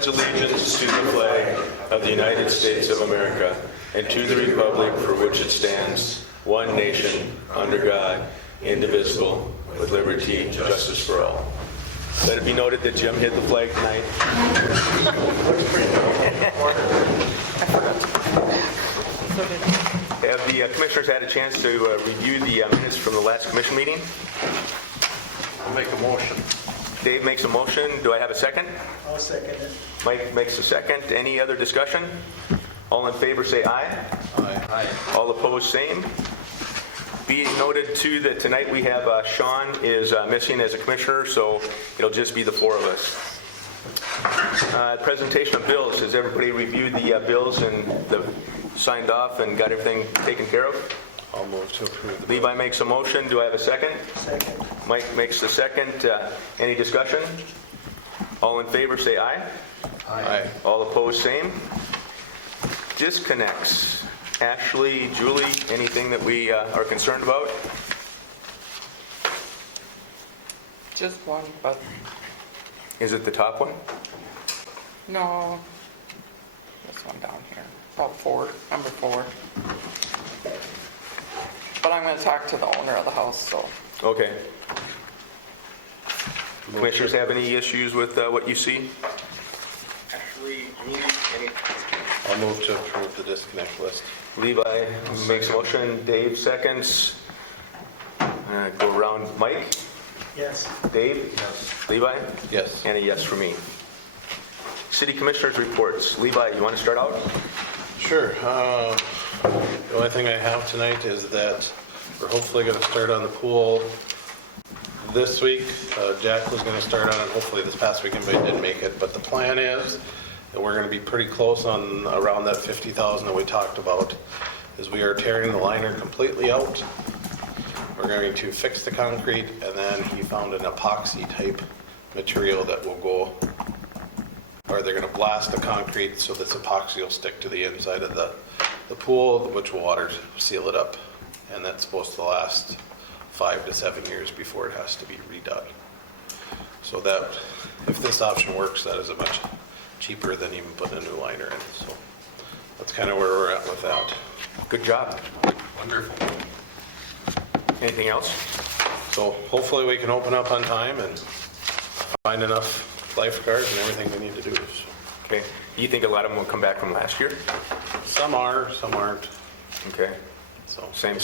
pledge allegiance to the flag of the United States of America and to the republic for which it stands, one nation, under God, indivisible, with liberty and justice for all. Let it be noted that Jim hid the flag tonight. Have the commissioners had a chance to review the minutes from the last commission meeting? I'll make a motion. Dave makes a motion. Do I have a second? I'll second it. Mike makes a second. Any other discussion? All in favor say aye. Aye. All opposed, same. Be it noted too that tonight we have Sean is missing as a commissioner, so it'll just be the four of us. Presentation of bills. Has everybody reviewed the bills and signed off and got everything taken care of? I'll move to approve the Levi makes a motion. Do I have a second? Second. Mike makes the second. Any discussion? All in favor say aye. Aye. All opposed, same. Disconnects. Ashley, Julie, anything that we are concerned about? Just one, but Is it the top one? no. This one down here, about number 4. But I'm going to talk to the owner of the house, so. Okay. Commissioners have any issues with what you see? Ashley, Julie, any? I'll move to approve the disconnect list. Levi makes a motion. Dave seconds. Go around. Mike? Yes. Dave? Yes. Levi? Yes. And a yes for me. City Commissioners reports. Levi, you want to start out? Sure. The only thing I have tonight is that we're hopefully going to start on the pool this week. Jack was going to start on it hopefully this past weekend, but he didn't make it. But the plan is that we're going to be pretty close on around that 50,000 that we talked about. Is we are tearing the liner completely out. We're going to fix the concrete, and then he found an epoxy type material that will go, or they're going to blast the concrete so this epoxy will stick to the inside of the pool, which will water seal it up. And that's supposed to last 5 to 7 years before it has to be redone. So that, if this option works, that is a much cheaper than even putting a new liner in. So that's kind of where we're at with that. Good job. Wonderful. Anything else? So hopefully we can open up on time and find enough lifeguards and everything we need to do. So Okay. You think a lot of them will come back from last year? some are, some aren't. Okay. So Same.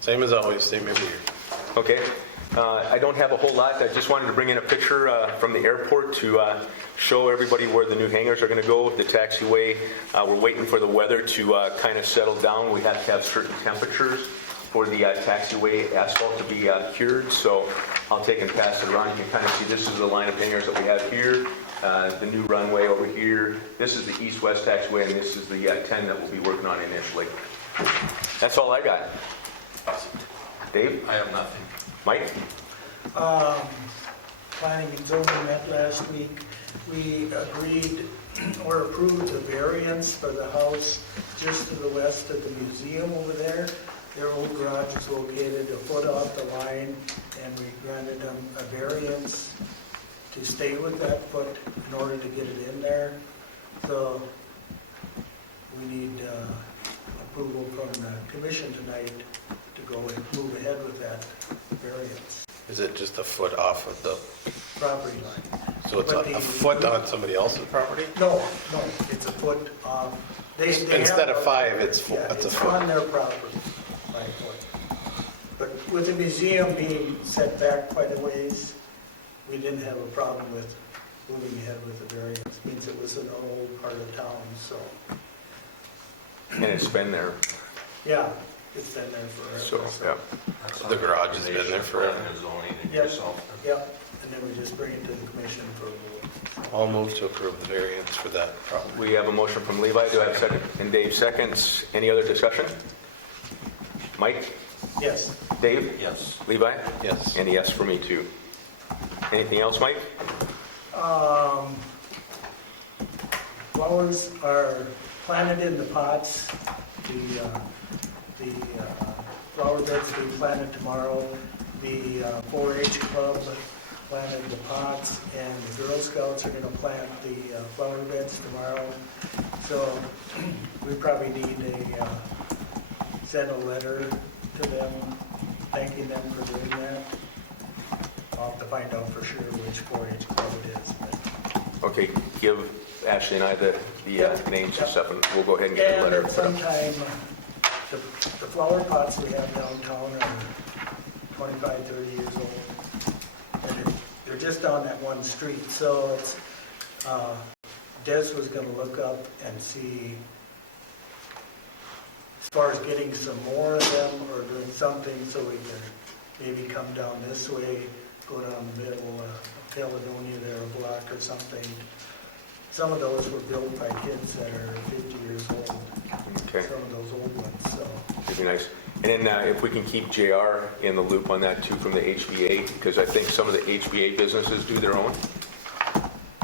Same as always, same every year. Okay. I don't have a whole lot. I just wanted to bring in a picture from the airport to show everybody where the new hangars are going to go. The taxiway, we're waiting for the weather to kind of settle down. We have to have certain temperatures for the taxiway asphalt to be cured. So I'll take and pass it around. You can kind of see this is the line of hangars that we have here. The new runway over here. This is the east-west taxiway, and this is the 10 that we'll be working on initially. That's all I got. Dave? I have nothing. Mike? Planning and zoning met last week. We agreed or approved the variance for the house just to the west of the museum over there. Their old garage is located a foot off the line, and we granted them a variance to stay with that foot in order to get it in there. So we need approval from the commission tonight to go and move ahead with that variance. Is it just a foot off of the, Property line. so it's But a the- foot on somebody else's property? No, it's a foot off. They Instead have of 5, it's Yeah, that's a it's foot. on their property, 5 foot. But with the museum being set back quite a ways, we didn't have a problem with moving ahead with the variance. It means it was an old part of town, so, And it's been there. yeah, it's been there forever. So, yeah. The garage has been there forever. Zoning and Yep. yourself. Yep, and then we just bring it to the commission for approval. I'll move to approve the variance for that property. We have a motion from Levi. Do I have a second? And Dave seconds. Any other discussion? Mike? Yes, Dave? Yes. Levi? Yes. And a yes for me too. Anything else, Mike? flowers are planted in the pots. The flower beds will be planted tomorrow. The 4-H club planted the pots, and the Girl Scouts are gonna plant the flower beds tomorrow. So we probably need a, send a letter to them, thanking them for doing that. I'll have to find out for sure which 4-H club it is. But Okay, give Ashley and I the Yep. names and Yep. stuff, and we'll go ahead and get the And letter at put up. some time, the flower pots we have downtown are 25, 30 years old. And they're just on that one street, so it's, Des was gonna look up and see as far as getting some more of them or doing something so we can maybe come down this way, go down the middle of Caledonia there, a block or something. Some of those were built by kids that are 50 years old, Okay, some of those old ones, so. that'd be nice. And then if we can keep JR in the loop on that too from the HVA, because I think some of the HVA businesses do their own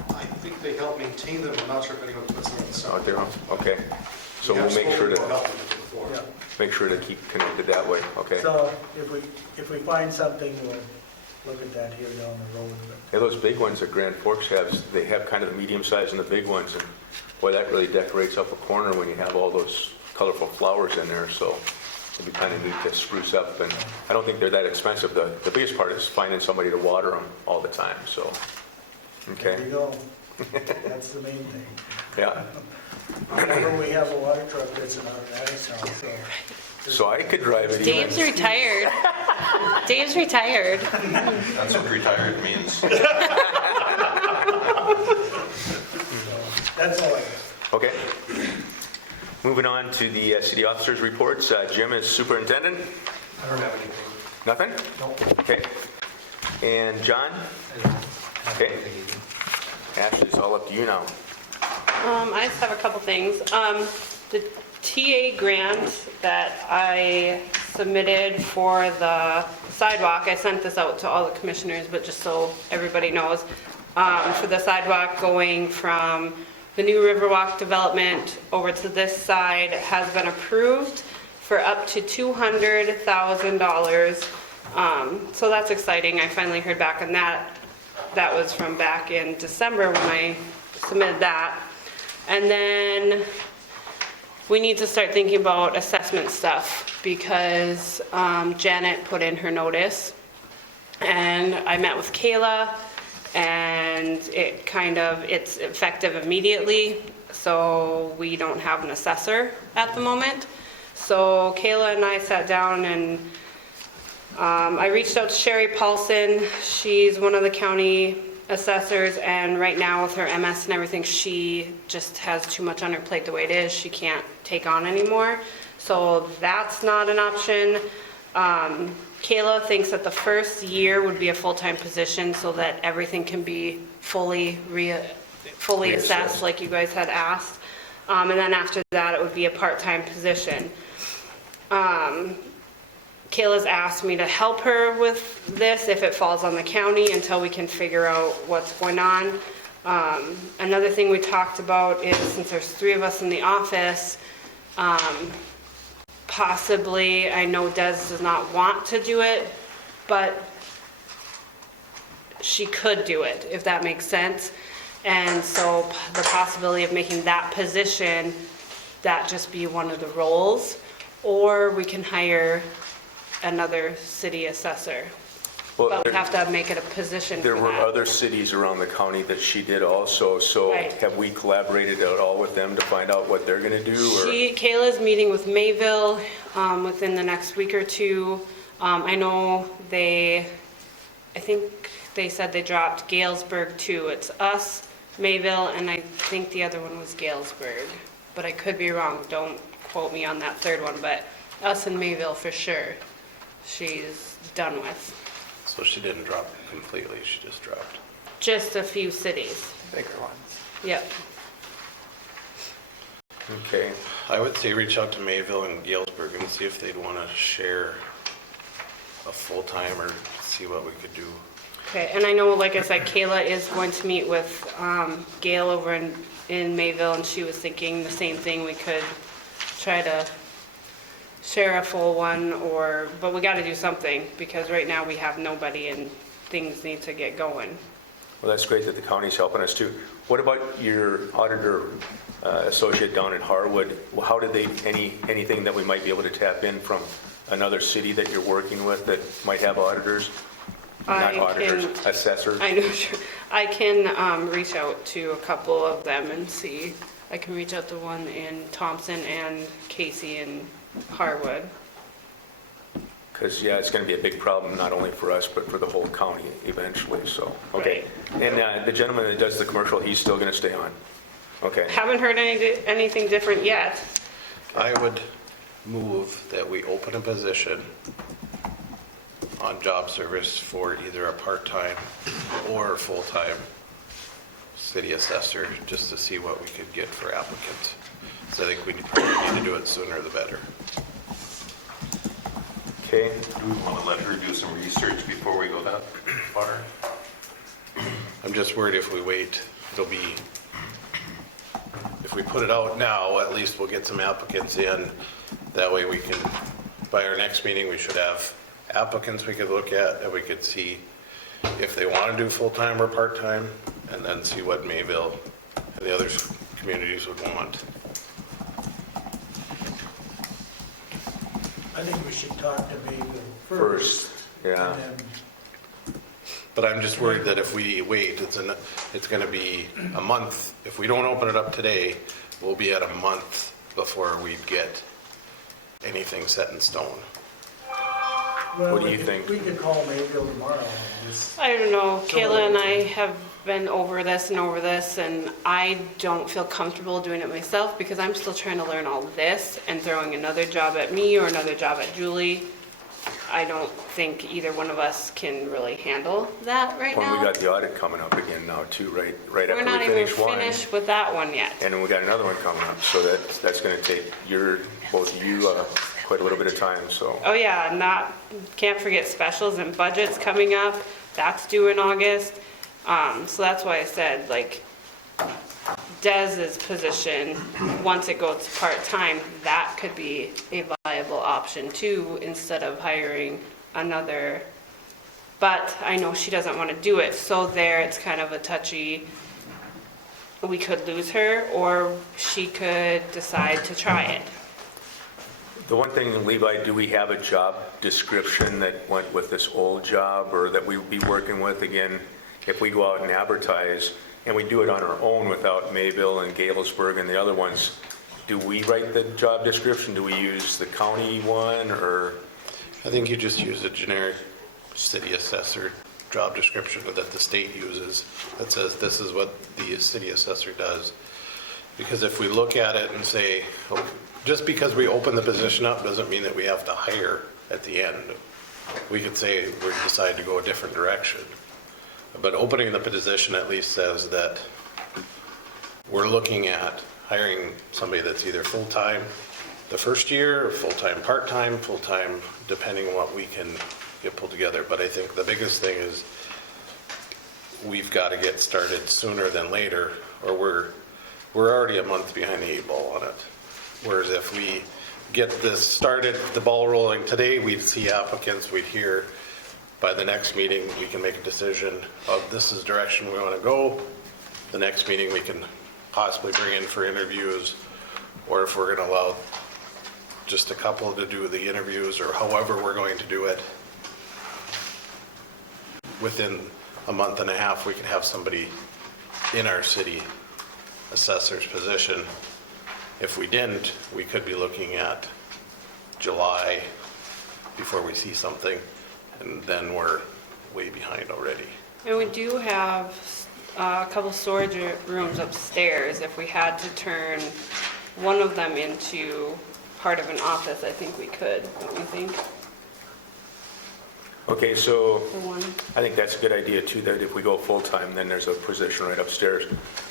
I think they help maintain them, I'm not sure if anyone puts them on the side. out there. Okay, so we'll make sure to Yeah. keep connected that way. Okay. So if we find something, we'll look at that here down the road. Yeah, those big ones that Grand Forks has, they have kind of the medium size and the big ones, and boy, that really decorates up a corner when you have all those colorful flowers in there, so it'd be kind of neat to spruce up, and I don't think they're that expensive. The biggest part is finding somebody to water them all the time, so, There okay, you go. That's the main thing. yeah. Whenever we have a water truck that's an automatic now, so. So I could drive it even. Dave's retired. Dave's retired. That's what retired means. That's all I got. Okay. Moving on to the city officers' reports. Jim is superintendent. I don't have anything. Nothing? Nope. Okay. And John? Okay. Ashley, it's all up to you now. I just have a couple things. The TA grant that I submitted for the sidewalk, I sent this out to all the commissioners, but just so everybody knows, for the sidewalk going from the new Riverwalk development over to this side has been approved for up to $200,000. So that's exciting. I finally heard back on that. That was from back in December when I submitted that. And then we need to start thinking about assessment stuff because Janet put in her notice. And I met with Kayla and it's effective immediately. So we don't have an assessor at the moment. So Kayla and I sat down and I reached out to Sherry Paulson. She's one of the county assessors, and right now with her MS and everything, she just has too much on her plate the way it is. She can't take on anymore. So that's not an option. Kayla thinks that the first year would be a full-time position so that everything can be fully assessed like you guys had asked. And then after that, it would be a part-time position. Kayla's asked me to help her with this if it falls on the county until we can figure out what's going on. Another thing we talked about is, since there's 3 of us in the office, possibly, I know Des does not want to do it, but she could do it, if that makes sense. And so the possibility of making that position, that just be one of the roles, or we can hire another city assessor. Well, But we have to make it a position for there were that. other cities around the county that she did also, so Right. have we collaborated at all with them to find out what they're gonna do? Or Kayla's meeting with Mayville within the next week or two. I know I think they said they dropped Galesburg too. It's us, Mayville, and I think the other one was Galesburg. But I could be wrong, don't quote me on that third one, but us and Mayville for sure, she's done with. So she didn't drop it completely, she just dropped. Just a few cities, Bigger ones. yep. Okay, I would say reach out to Mayville and Galesburg and see if they'd want to share a full-time or see what we could do. Okay, and I know, like I said, Kayla is going to meet with Gail over in Mayville, and she was thinking the same thing. We could try to share a full one, but we got to do something because right now we have nobody, and things need to get going. Well, that's great that the county's helping us too. What about your auditor associate down in Harwood? How did they, anything that we might be able to tap in from another city that you're working with that might have auditors? Not I auditors, can- assessors? I know, sure. I can reach out to a couple of them and see. I can reach out to one in Thompson and Casey in Harwood. Because, yeah, it's going to be a big problem, not only for us, but for the whole county eventually, so, okay. And the gentleman that does the commercial, he's still going to stay on? Okay. Haven't heard anything different yet. I would move that we open a position on job service for either a part-time or full-time city assessor, just to see what we could get for applicants. So I think we probably need to do it sooner the better. Okay, Do we want to let her do some research before we go that far? I'm just worried if we wait, it'll be, if we put it out now, at least we'll get some applicants in. That way we can, by our next meeting, we should have applicants we could look at, and we could see if they want to do full-time or part-time, and then see what Mayville and the other communities would want. I think we should talk to Mayville first, first. yeah. And then But I'm just worried that if we wait, it's going to be a month. If we don't open it up today, we'll be at a month before we get anything set in stone. well, What do we you could- think? We could call Mayville tomorrow and just, I don't know, So Kayla and what- I have been over this, and I don't feel comfortable doing it myself because I'm still trying to learn all this, and throwing another job at me or another job at Julie. I don't think either one of us can really handle that right Well, we now. got the audit coming up again now too, right We're after not we even finish one. finished with that one yet. And then we got another one coming up, so that's going to take both you, quite a little bit of time, so. Oh yeah, can't forget specials and budgets coming up. That's due in August. So that's why I said, like, Dez's position, once it goes part-time, that could be a viable option too, instead of hiring another. But I know she doesn't want to do it, so there, it's kind of a touchy, we could lose her, or she could decide to try it. The one thing, Levi, do we have a job description that went with this old job or that we would be working with again? If we go out and advertise and we do it on our own without Mayville and Galesburg and the other ones, do we write the job description? Do we use the county one or? I think you just use a generic city assessor job description that the state uses that says this is what the city assessor does. Because if we look at it and say, oh, just because we open the position up doesn't mean that we have to hire at the end. We could say we decide to go a different direction. But opening the position at least says that we're looking at hiring somebody that's either full-time the first year, or full-time, part-time, full-time, depending on what we can get pulled together. But I think the biggest thing is we've got to get started sooner than later, or we're already a month behind the 8 ball on it. Whereas if we get this started, the ball rolling today, we'd see applicants, we'd hear. By the next meeting, we can make a decision of this is the direction we want to go. The next meeting, we can possibly bring in for interviews, or if we're going to allow just a couple to do the interviews, or however we're going to do it. Within a month and a half, we could have somebody in our city assessor's position. If we didn't, we could be looking at July before we see something, and then we're way behind already. And we do have a couple storage rooms upstairs. If we had to turn one of them into part of an office, I think we could, don't you think? Okay, so For one? I think that's a good idea too, that if we go full-time, then there's a position right upstairs.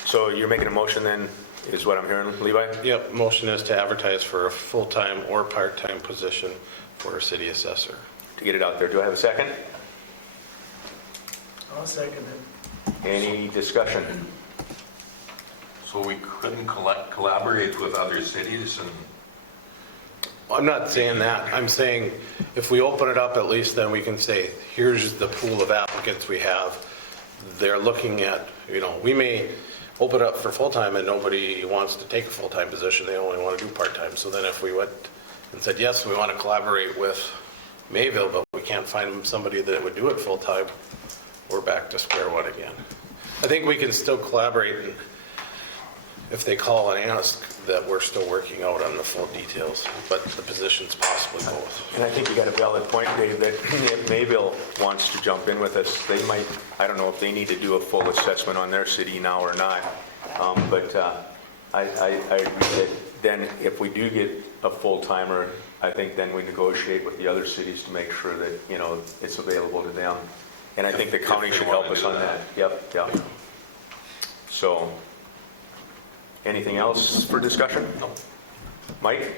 So you're making a motion then, is what I'm hearing, Levi? Yep, motion is to advertise for a full-time or part-time position for a city assessor. To get it out there. Do I have a second? I'll second it. Any discussion? So we couldn't collaborate with other cities and I'm not saying that. I'm saying if we open it up, at least then we can say, here's the pool of applicants applicants we have, they're looking at, we may open up for full-time and nobody wants to take a full-time position, they only want to do part-time. So then if we went and said, yes, we want to collaborate with Mayville, but we can't find somebody that would do it full-time, we're back to square one again. I think we can still collaborate, and if they call and ask, that we're still working out on the full details, but the position's possibly both. And I think you got a valid point, Dave, that if Mayville wants to jump in with us, they might, I don't know if they need to do a full assessment on their city now or not. But I agree that then if we do get a full-timer, I think then we negotiate with the other cities to make sure that, it's available to them. And I think the county If they should help wanna us do on that. Yep. So, anything else for discussion? No. Mike?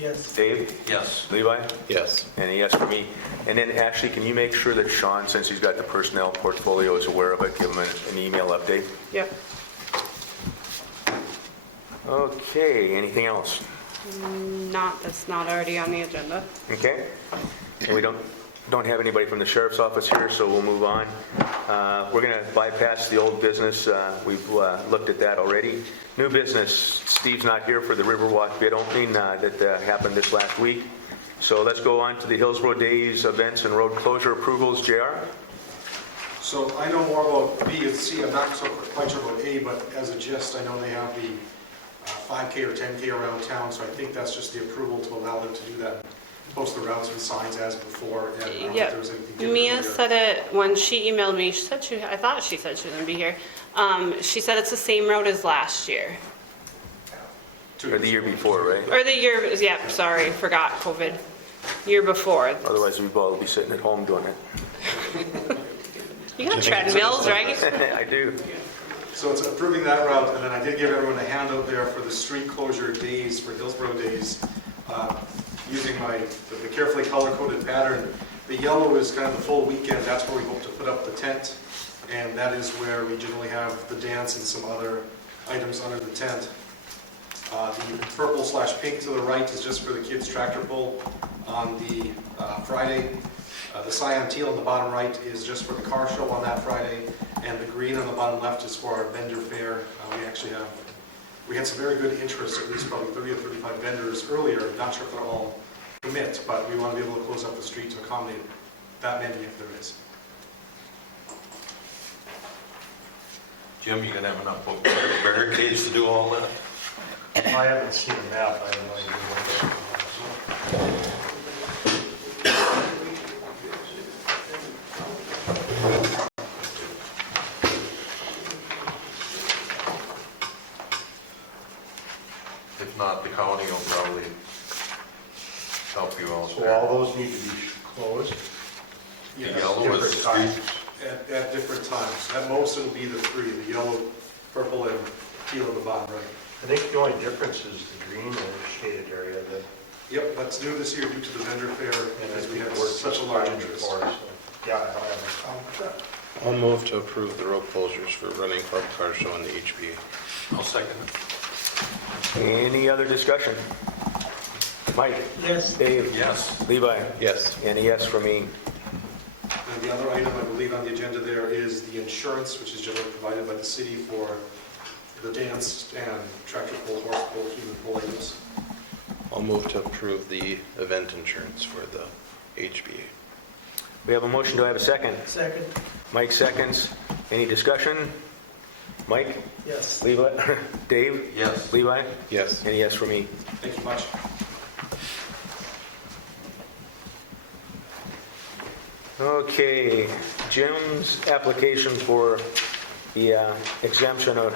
Yes. Dave? Yes. Levi? Yes. And a yes for me. And then Ashley, can you make sure that Sean, since he's got the personnel portfolio, is aware of it, give him an email update? Yep. Okay, anything else? That's not already on the agenda. Okay? And we don't have anybody from the sheriff's office here, so we'll move on. We're going to bypass the old business. We've looked at that already. New business, Steve's not here for the Riverwalk bid opening that happened this last week. So let's go on to the Hillsborough Days events and road closure approvals. JR? So I know more about B and C, I'm not so quite sure about A, but as a gist, I know they have the 5K or 10K around town, so I think that's just the approval to allow them to do that. Post the routes and signs as before, and I don't know if Yep. there was anything different Mia earlier. said it when she emailed me. I thought she said she was gonna be here. She said it's the same road as last year. Or the year before, right? Or the year, yep, sorry, forgot COVID. Year before. Otherwise, we'd all be sitting at home doing it. You got treadmills, right? I do. So it's approving that route, and then I did give everyone a handout there for the street closure days, for Hillsborough Days, using the carefully color-coded pattern. The yellow is kind of the full weekend, that's where we hope to put up the tent, and that is where we generally have the dance and some other items under the tent. The purple/pink to the right is just for the kids' tractor pull on the Friday. The cyan teal on the bottom right is just for the car show on that Friday, and the green on the bottom left is for our vendor fair. We had some very good interest, at least probably 30 or 35 vendors earlier. Not sure if they'll all commit, but we want to be able to close up the street to accommodate that many if there is. Jim, you gonna have enough barricades to do all that? I haven't seen a map, I have no idea what that is. If not, the county will probably help you out So there. all those need to be closed? The Yes. yellow is Different street. times. At different times. At most, it'll be the three, the yellow, purple, and teal at the bottom right. I think the only difference is the green and shaded area that. Yep, that's new this year due to the vendor fair, and as we it had worked such a large fine interest. before, so, yeah, I don't have a problem with that. I'll move to approve the road closures for running club car show and the HBA. I'll second it. Any other discussion? Mike? Yes. Dave? Yes. Levi? Yes. And a yes for me. And the other item I believe on the agenda there is the insurance, which is generally provided by the city for the dance and tractor pull, horse pull, human pull items. I'll move to approve the event insurance for the HBA. We have a motion. Do I have a second? Second. Mike seconds. Any discussion? Mike? Yes. Levi? Dave? Yes. Levi? Yes. And a yes for me. Thank you much. Okay, Jim's application for the exemption of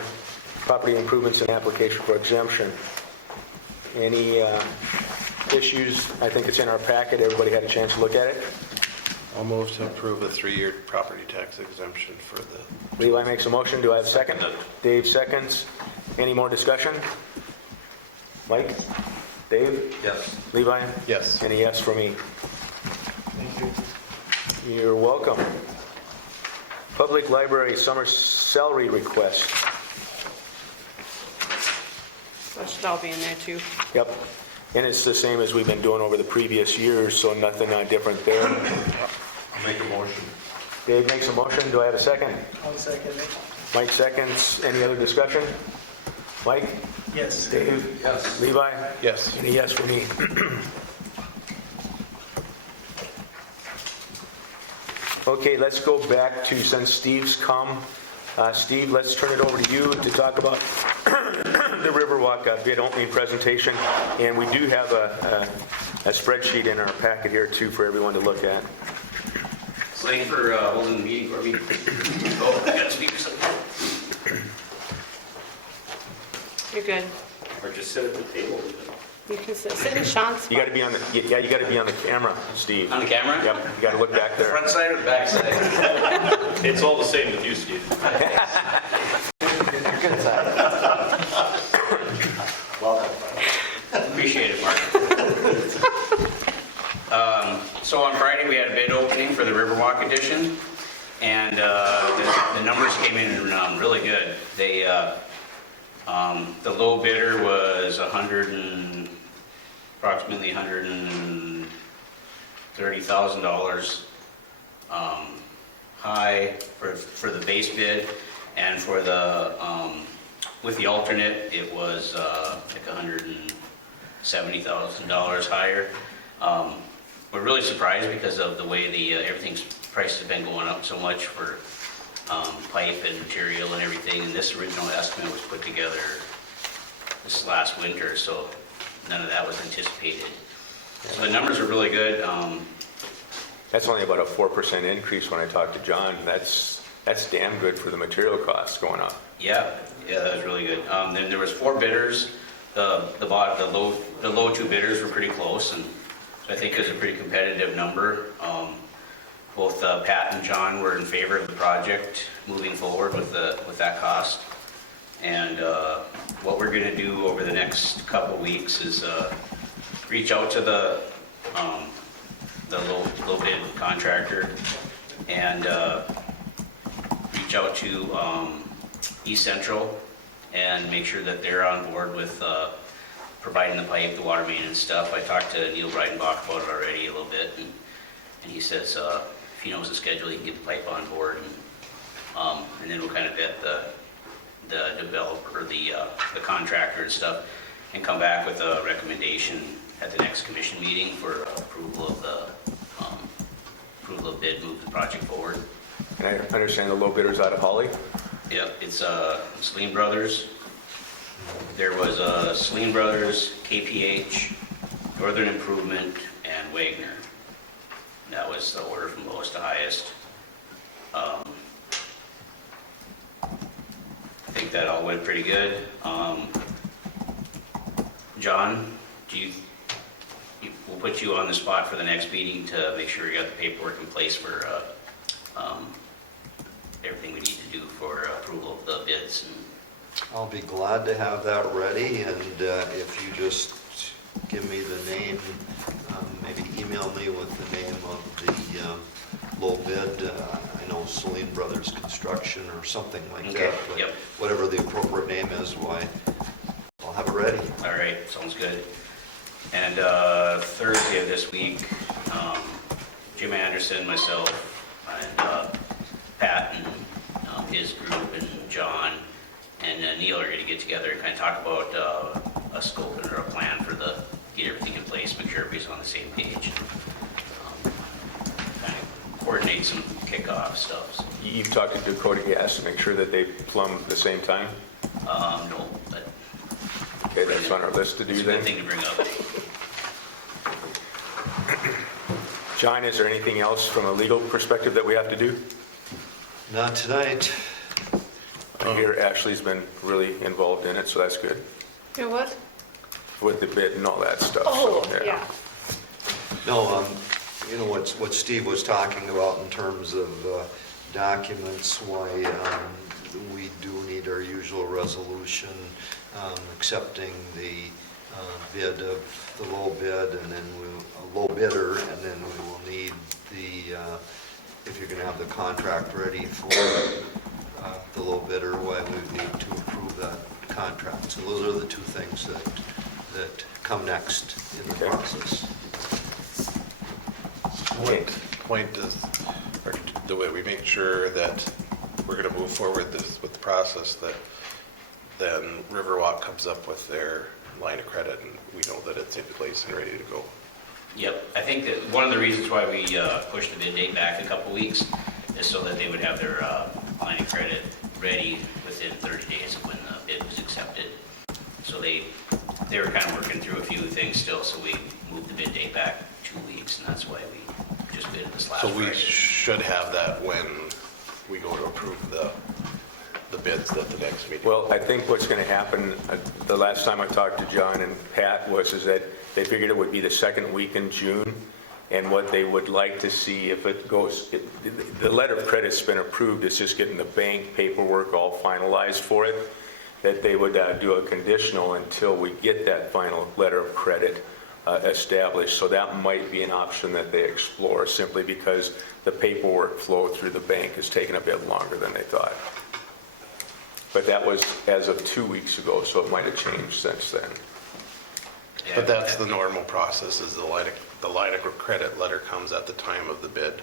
property improvements and application for exemption. Any issues? I think it's in our packet. Everybody had a chance to look at it. I'll move to approve a 3-year property tax exemption for the, Levi makes a motion. Do I have a second? Second. Dave seconds. Any more discussion? Mike? Dave? Yes. Levi? yes. And a yes for me. Thank you. You're welcome. Public Library summer salary request. That should all be in there too. Yep. And it's the same as we've been doing over the previous years, so nothing different there. I'll make a motion. Dave makes a motion, do I have a second? I'll second it. Mike seconds, any other discussion? Mike? Yes. Dave? Yes. Levi? Yes. And a yes for me. Okay, let's go back to, since Steve's come, Steve, let's turn it over to you to talk about the Riverwalk bid opening presentation. And we do have a spreadsheet in our packet here too for everyone to look at. Thanks for holding the meeting for me. Oh, I got speakers up there. You're good. Or just sit at the table. You can sit in Sean's You spot. got to be on the, yeah, you got to be on the camera, Steve. On the camera? Yep, you got to look back there. Front side or the back side? It's all the same with you, Steve. Good side. Appreciate it, Mark. So on Friday, we had a bid opening for the Riverwalk edition, and the numbers came in really good. They, the low bidder was approximately $130,000 high for the base bid, and for the with the alternate, it was like $170,000 higher. We're really surprised because of the way the everything's prices have been going up so much for pipe and material and everything. And this original estimate was put together this last winter, so none of that was anticipated. So the numbers are really good. That's only about a 4% increase when I talked to John. That's damn good for the material costs going up. Yeah, that was really good. Then there was 4 bidders. The low 2 bidders were pretty close, and so I think it was a pretty competitive number. Both Pat and John were in favor of the project moving forward with that cost. And what we're going to do over the next couple weeks is reach out to the low bid contractor and reach out to East Central and make sure that they're on board with providing the pipe, the water main and stuff. I talked to Neil Breidenbach about it already a little bit, and he says if he knows the schedule, he can get the pipe on board, and then we'll kind of vet the developer, the contractor and stuff, and come back with a recommendation at the next commission meeting for approval of bid, move the project forward. And I understand the low bidder's out of Holly. Yep, it's Saline Brothers. There was Saline Brothers, KPH, Northern Improvement, and Wagner. That was the order from lowest to highest. I think that all went pretty good. John, we'll put you on the spot for the next meeting to make sure you got the paperwork in place for everything we need to do for approval of the bids. And I'll be glad to have that ready, and if you just give me the name, maybe email me with the name of the low bid. I know Saline Brothers Construction or something like Okay, that, but yep. whatever the appropriate name is, why, I'll have it ready. All right, sounds good. And Thursday of this week, Jim Anderson, myself, and Pat and his group, and John and Neil are going to get together and kind of talk about a scope or a plan for get everything in place, make sure everybody's on the same page. Kind of coordinate some kickoff stuff. So, You've talked to Dakota Gas to make sure that they plumb at the same time? no, but Okay, that's on our list to it's do a good then. thing to bring up. John, is there anything else from a legal perspective that we have to do? Not tonight. I hear Ashley's been really involved in it, so that's good, You know what? with the bid and all that stuff. Oh, so, yeah. No, you know what Steve was talking about in terms of documents, why we do need our usual resolution accepting the bid of the low bid, and then a low bidder, and then we will need the, if you're gonna have the contract ready for the low bidder, why we need to approve that contract. So those are the two things that come next in the Okay. process. What point does the way we make sure that we're gonna move forward with the process, that then Riverwalk comes up with their line of credit and we know that it's in place and ready to go. Yep, I think that one of the reasons why we pushed the bid date back a couple weeks is so that they would have their line of credit ready within 30 days of when the bid was accepted. So they were kind of working through a few things still, so we moved the bid date back 2 weeks, and that's why we just bid this last So we Friday. should have that when we go to approve the bids at the next meeting. Well, I think what's going to happen, the last time I talked to John and Pat is that they figured it would be the second week in June, and what they would like to see if it goes, the letter of credit's been approved, it's just getting the bank paperwork all finalized for it, that they would do a conditional until we get that final letter of credit established. So that might be an option that they explore, simply because the paperwork flow through the bank is taking a bit longer than they thought. But that was as of 2 weeks ago, so it might have changed since then. Yeah, But that's the normal process, is the line of credit letter comes at the time of the bid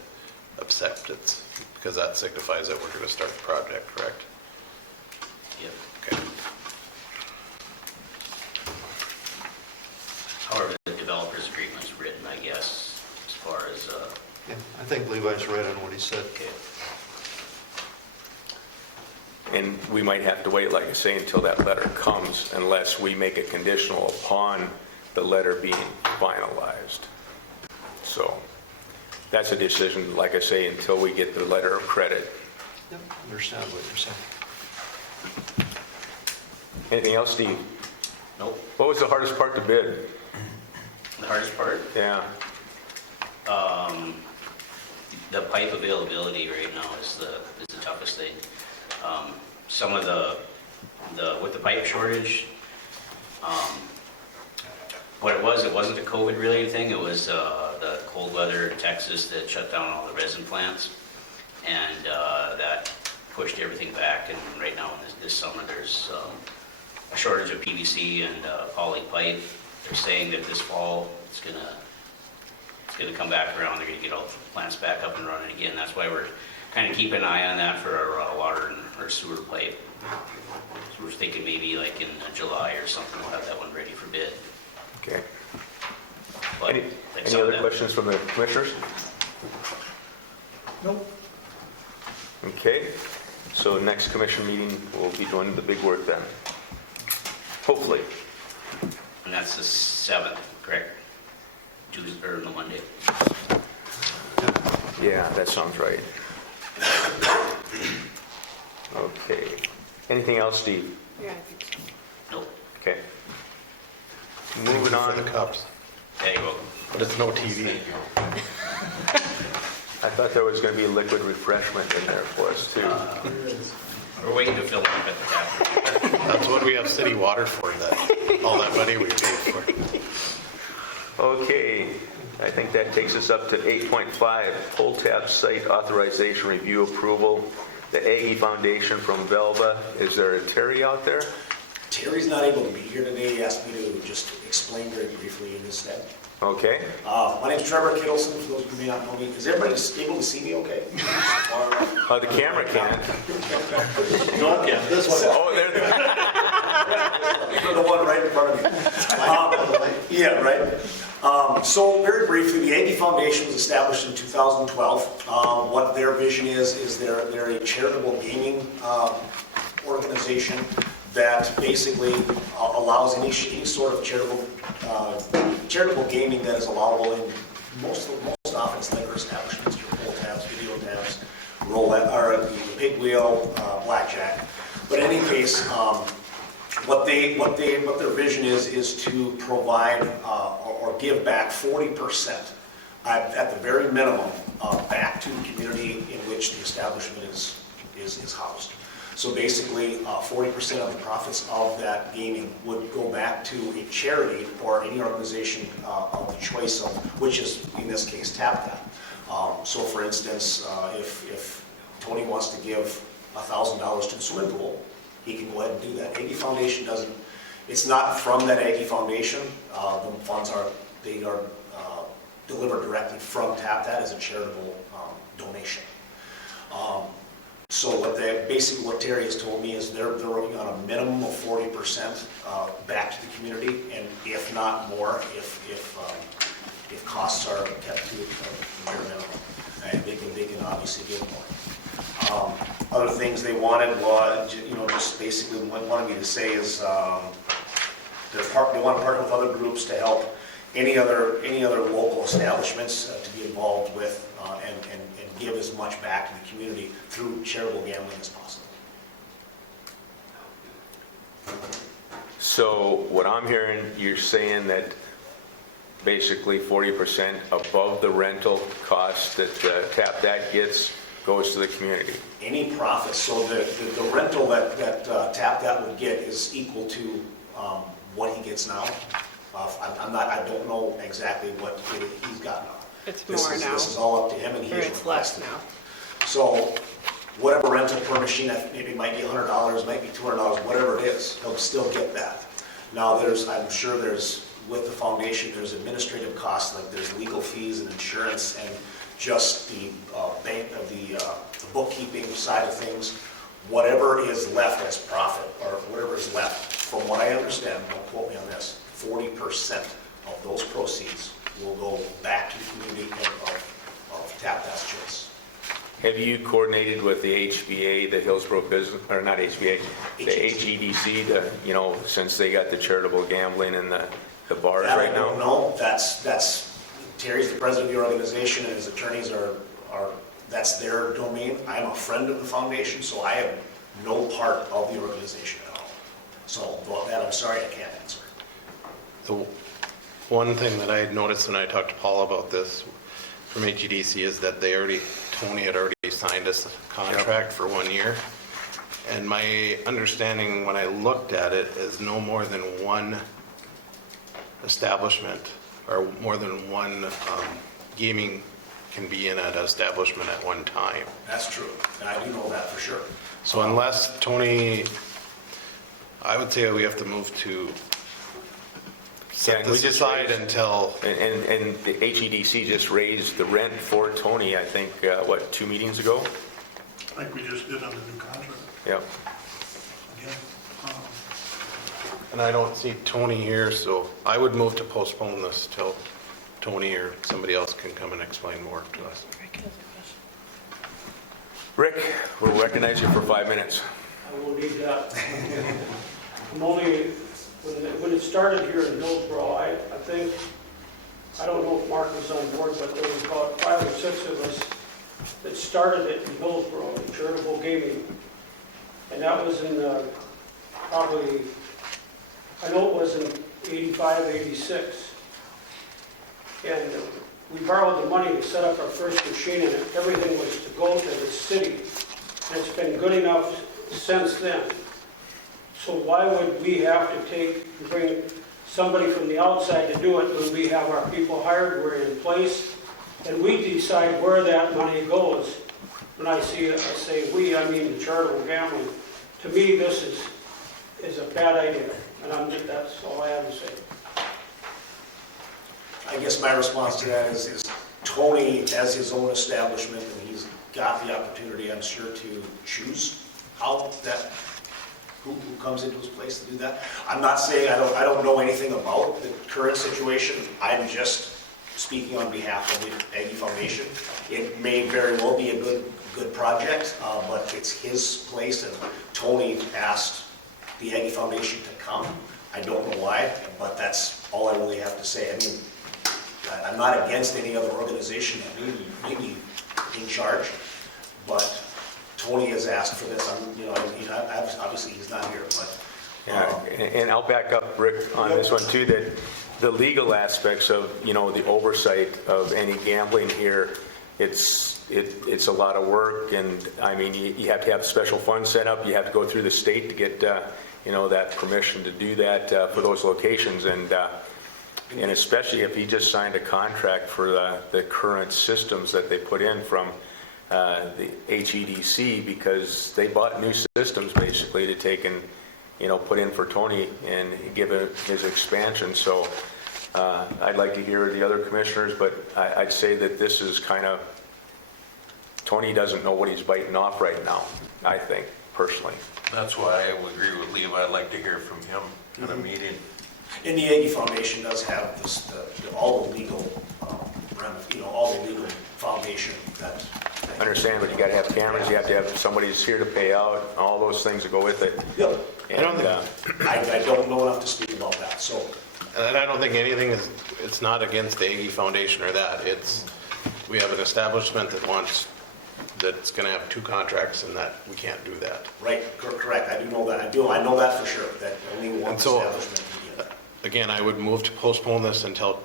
acceptance, because that signifies that we're gonna start the project, correct? Yep. Okay. However, the developer's agreement's written, I guess, as far as, Yeah, I think Levi's right on what he said. okay. And we might have to wait, like I say, until that letter comes, unless we make it conditional upon the letter being finalized. So that's a decision, like I say, until we get the letter of credit. Yep, understand what you're saying. Anything else, Steve? Nope. What was the hardest part to bid? The hardest part? Yeah, The pipe availability right now is the toughest thing. Some of with the pipe shortage, what it wasn't a COVID related thing, it was the cold weather in Texas that shut down all the resin plants, and that pushed everything back, and right now in this summer there's a shortage of PVC and poly pipe. They're saying that this fall it's gonna come back around. They're gonna get all the plants back up and running again. That's why we're kind of keeping an eye on that for our water and our sewer pipe. So we're thinking maybe like in July or something, we'll have that one ready for bid. okay. But Any like any some of other them- questions from the commissioners? Nope. Okay, so next commission meeting, we'll be doing the big work then. Hopefully. And that's the 7th, correct? Tuesday or no, Monday. Yeah, that sounds right. Okay. Anything else, Steve? Yeah, I think so. Nope. Okay. Moving on. For the cups, There you go. but it's no TV. I thought there was going to be liquid refreshment in there for us too. We're waiting to fill them up at the tap. That's what we have city water for, that, all that money we paid for. Okay, I think that takes us up to 8.5, pull tab site authorization review approval. The Aggie Foundation from Velva. Is there a Terry out there? Terry's not able to be here today. He asked me to just explain very briefly in his stead. Okay. My name's Trevor Kittleson, for those who may not know me. Is everybody able to see me okay? The camera can't. No, yeah, this one. Oh, there. The one right in front of me. Yeah, right. So very briefly, the Aggie Foundation was established in 2012. What their vision is they're a charitable gaming organization that basically allows any sort of charitable gaming that is allowable in most often it's liquor establishments, your pull tabs, video tabs, roulette, or the pig wheel, blackjack. But in any case, what their vision is to provide or give back 40% at the very minimum back to the community in which the establishment is housed. So basically, 40% of the profits of that gaming would go back to a charity or any organization of the choice of, which is in this case TapTap. So for instance, if Tony wants to give $1,000 to the swimming pool, he can go ahead and do that. Aggie Foundation doesn't, it's not from that Aggie Foundation. The funds are delivered directly from TapTap as a charitable donation. So basically what Terry has told me is they're working on a minimum of 40% back to the community, and if not more, if costs are kept to a bare minimum, and they can obviously give more. Other things they wanted was, just basically what they wanted me to say is they want to partner with other groups to help any other local establishments to be involved with and give as much back to the community through charitable gambling as possible. So what I'm hearing, you're saying that basically 40% above the rental cost that Tap That gets goes to the community. Any profit, so the rental that Tap That would get is equal to what he gets now. I don't know exactly what he's got now. It's more now, This is all up to him, and he or has it's less requested. now. So whatever rental per machine, maybe it might be $100, might be $200, whatever it is, he'll still get that. Now I'm sure with the foundation, there's administrative costs, like there's legal fees and insurance and just the the bookkeeping side of things. Whatever is left as profit, or whatever is left, from what I understand, don't quote me on this, 40% of those proceeds will go back to the community of Tap That's Choice. Have you coordinated with the HBA, the Hillsborough Business, or not HBA, the HEDC, since they got the charitable gambling and the bars That right I now? don't know. That's Terry's the president of the organization, and his attorneys are that's their domain. I'm a friend of the foundation, so I have no part of the organization at all. So that I'm sorry I can't answer. The one thing that I had noticed when I talked to Paul about this from HEDC is that Tony had already signed us a contract for 1 year. And my understanding when I looked at it is no more than one establishment or more than one gaming can be in an establishment at one time. That's true. And I do know that for sure. So unless Tony, I would say we have to move to set we this just aside raised- until, And the HEDC just raised the rent for Tony, I think, 2 meetings ago? I think we just did on the new contract Yep. again. and I don't see Tony here, so I would move to postpone this till Tony or somebody else can come and explain more to us. Rick, we'll recognize you for 5 minutes. I will need that. I'm only, when it started here in Hillsborough, I think, I don't know if Mark was on board, but there was about 5 or 6 of us that started it in Hillsborough, charitable gaming. And that was in probably, I know it was in 85, 86. And we borrowed the money to set up our first machine, and everything was to go to the city. And it's been good enough since then. So why would we have to bring somebody from the outside to do it when we have our people hired, we're in place, and we decide where that money goes? When I say we, I mean the charitable gambling. To me, this is a bad idea, and that's all I have to say. I guess my response to that is Tony has his own establishment, and he's got the opportunity, I'm sure, to choose who comes into his place to do that. I'm not saying I don't know anything about the current situation. I'm just speaking on behalf of the Aggie Foundation. It may very well be a good project, but it's his place, and Tony asked the Aggie Foundation to come. I don't know why, but that's all I really have to say. I mean, I'm not against any other organization that may be in charge, but Tony has asked for this. Obviously he's not here, but. Yeah, and I'll back up, Rick, on this one too, that the legal aspects of, the oversight of any gambling here, it's a lot of work, and I mean, you have to have special funds set up, you have to go through the state to get, that permission to do that for those locations, and especially if he just signed a contract for the current systems that they put in from the HEDC, because they bought new systems basically to take and put in for Tony and give it his expansion. So I'd like to hear the other commissioners, but I'd say that this is kind of Tony doesn't know what he's biting off right now, I think, personally. That's why I would agree with Levi. I'd like to hear from him at a meeting. And the Aggie Foundation does have this, all the legal, all the legal foundation that. I understand, but you gotta have cameras, you have to have somebody's here to pay out, all those things that go with it. Yep. And, I don't know enough to speak about that, so. And I don't think anything is, it's not against the Aggie Foundation or that. It's, we have an establishment that wants, that's gonna have 2 contracts and that we can't do that. Right, correct, I do know that, I know that for sure, that only one And so- establishment can do that. Again, I would move to postpone this until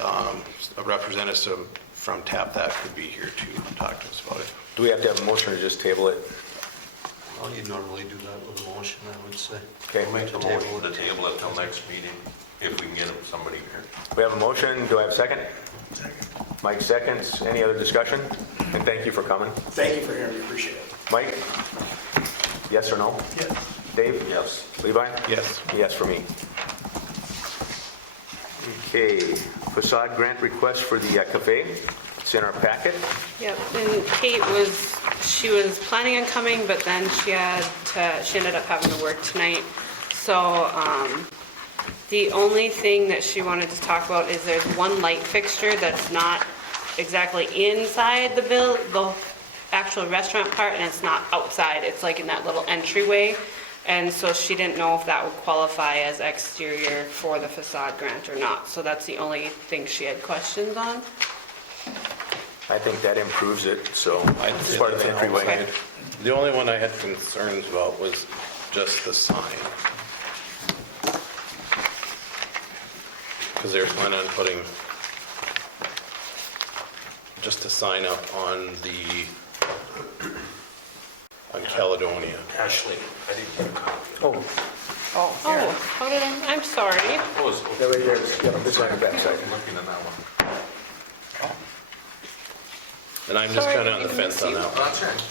a representative from TAPTAC could be here to talk to us about it. do we have to have a motion or just table it? Well, you normally do that with a motion, I would say. Okay, I'll make the motion to table it till next meeting, if we can get somebody here. we have a motion, do I have a second? Mike seconds, any other discussion? And thank you for coming. Thank you for hearing me, appreciate it. Mike? Yes or no? Yes. Dave? Yes. Levi? Yes. Yes for me. Okay, facade grant request for the cafe. It's in our packet. Yep, and Kate she was planning on coming, but then she ended up having to work tonight. So, the only thing that she wanted to talk about is there's one light fixture that's not exactly inside the actual restaurant part, and it's not outside, it's like in that little entryway. And so she didn't know if that would qualify as exterior for the facade grant or not. So that's the only thing she had questions on. I think that improves it, so it's part of the entryway. Okay. The only one I had concerns about was just the sign. Because they were planning on putting just a sign up on Caledonia. Ashley, I didn't get a copy. Oh, Oh, how did I'm sorry. Oh, it's yeah, right there, yeah, this is on the backside. I'm looking at that one. And I'm just Sorry, kind of I on the didn't fence on see that one. That's right.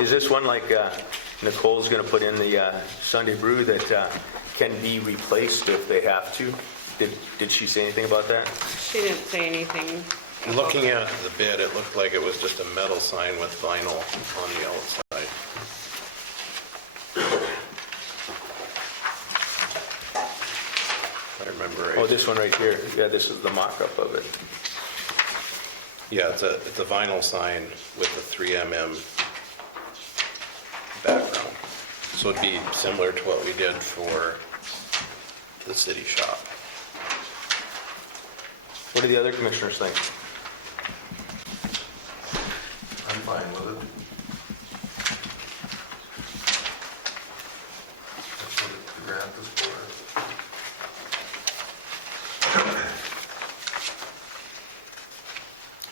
Is this one like Nicole's going to put in the Sunday brew that can be replaced if they have to? Did she say anything about that? She didn't say anything. Looking at the bid, it looked like it was just a metal sign with vinyl on the outside. If I remember right. Oh, this one right here. Yeah, this is the mock-up of it. Yeah, it's a vinyl sign with a 3mm background. So it'd be similar to what we did for the city shop. What do the other commissioners think? I'm fine with it. That's what the grant is for.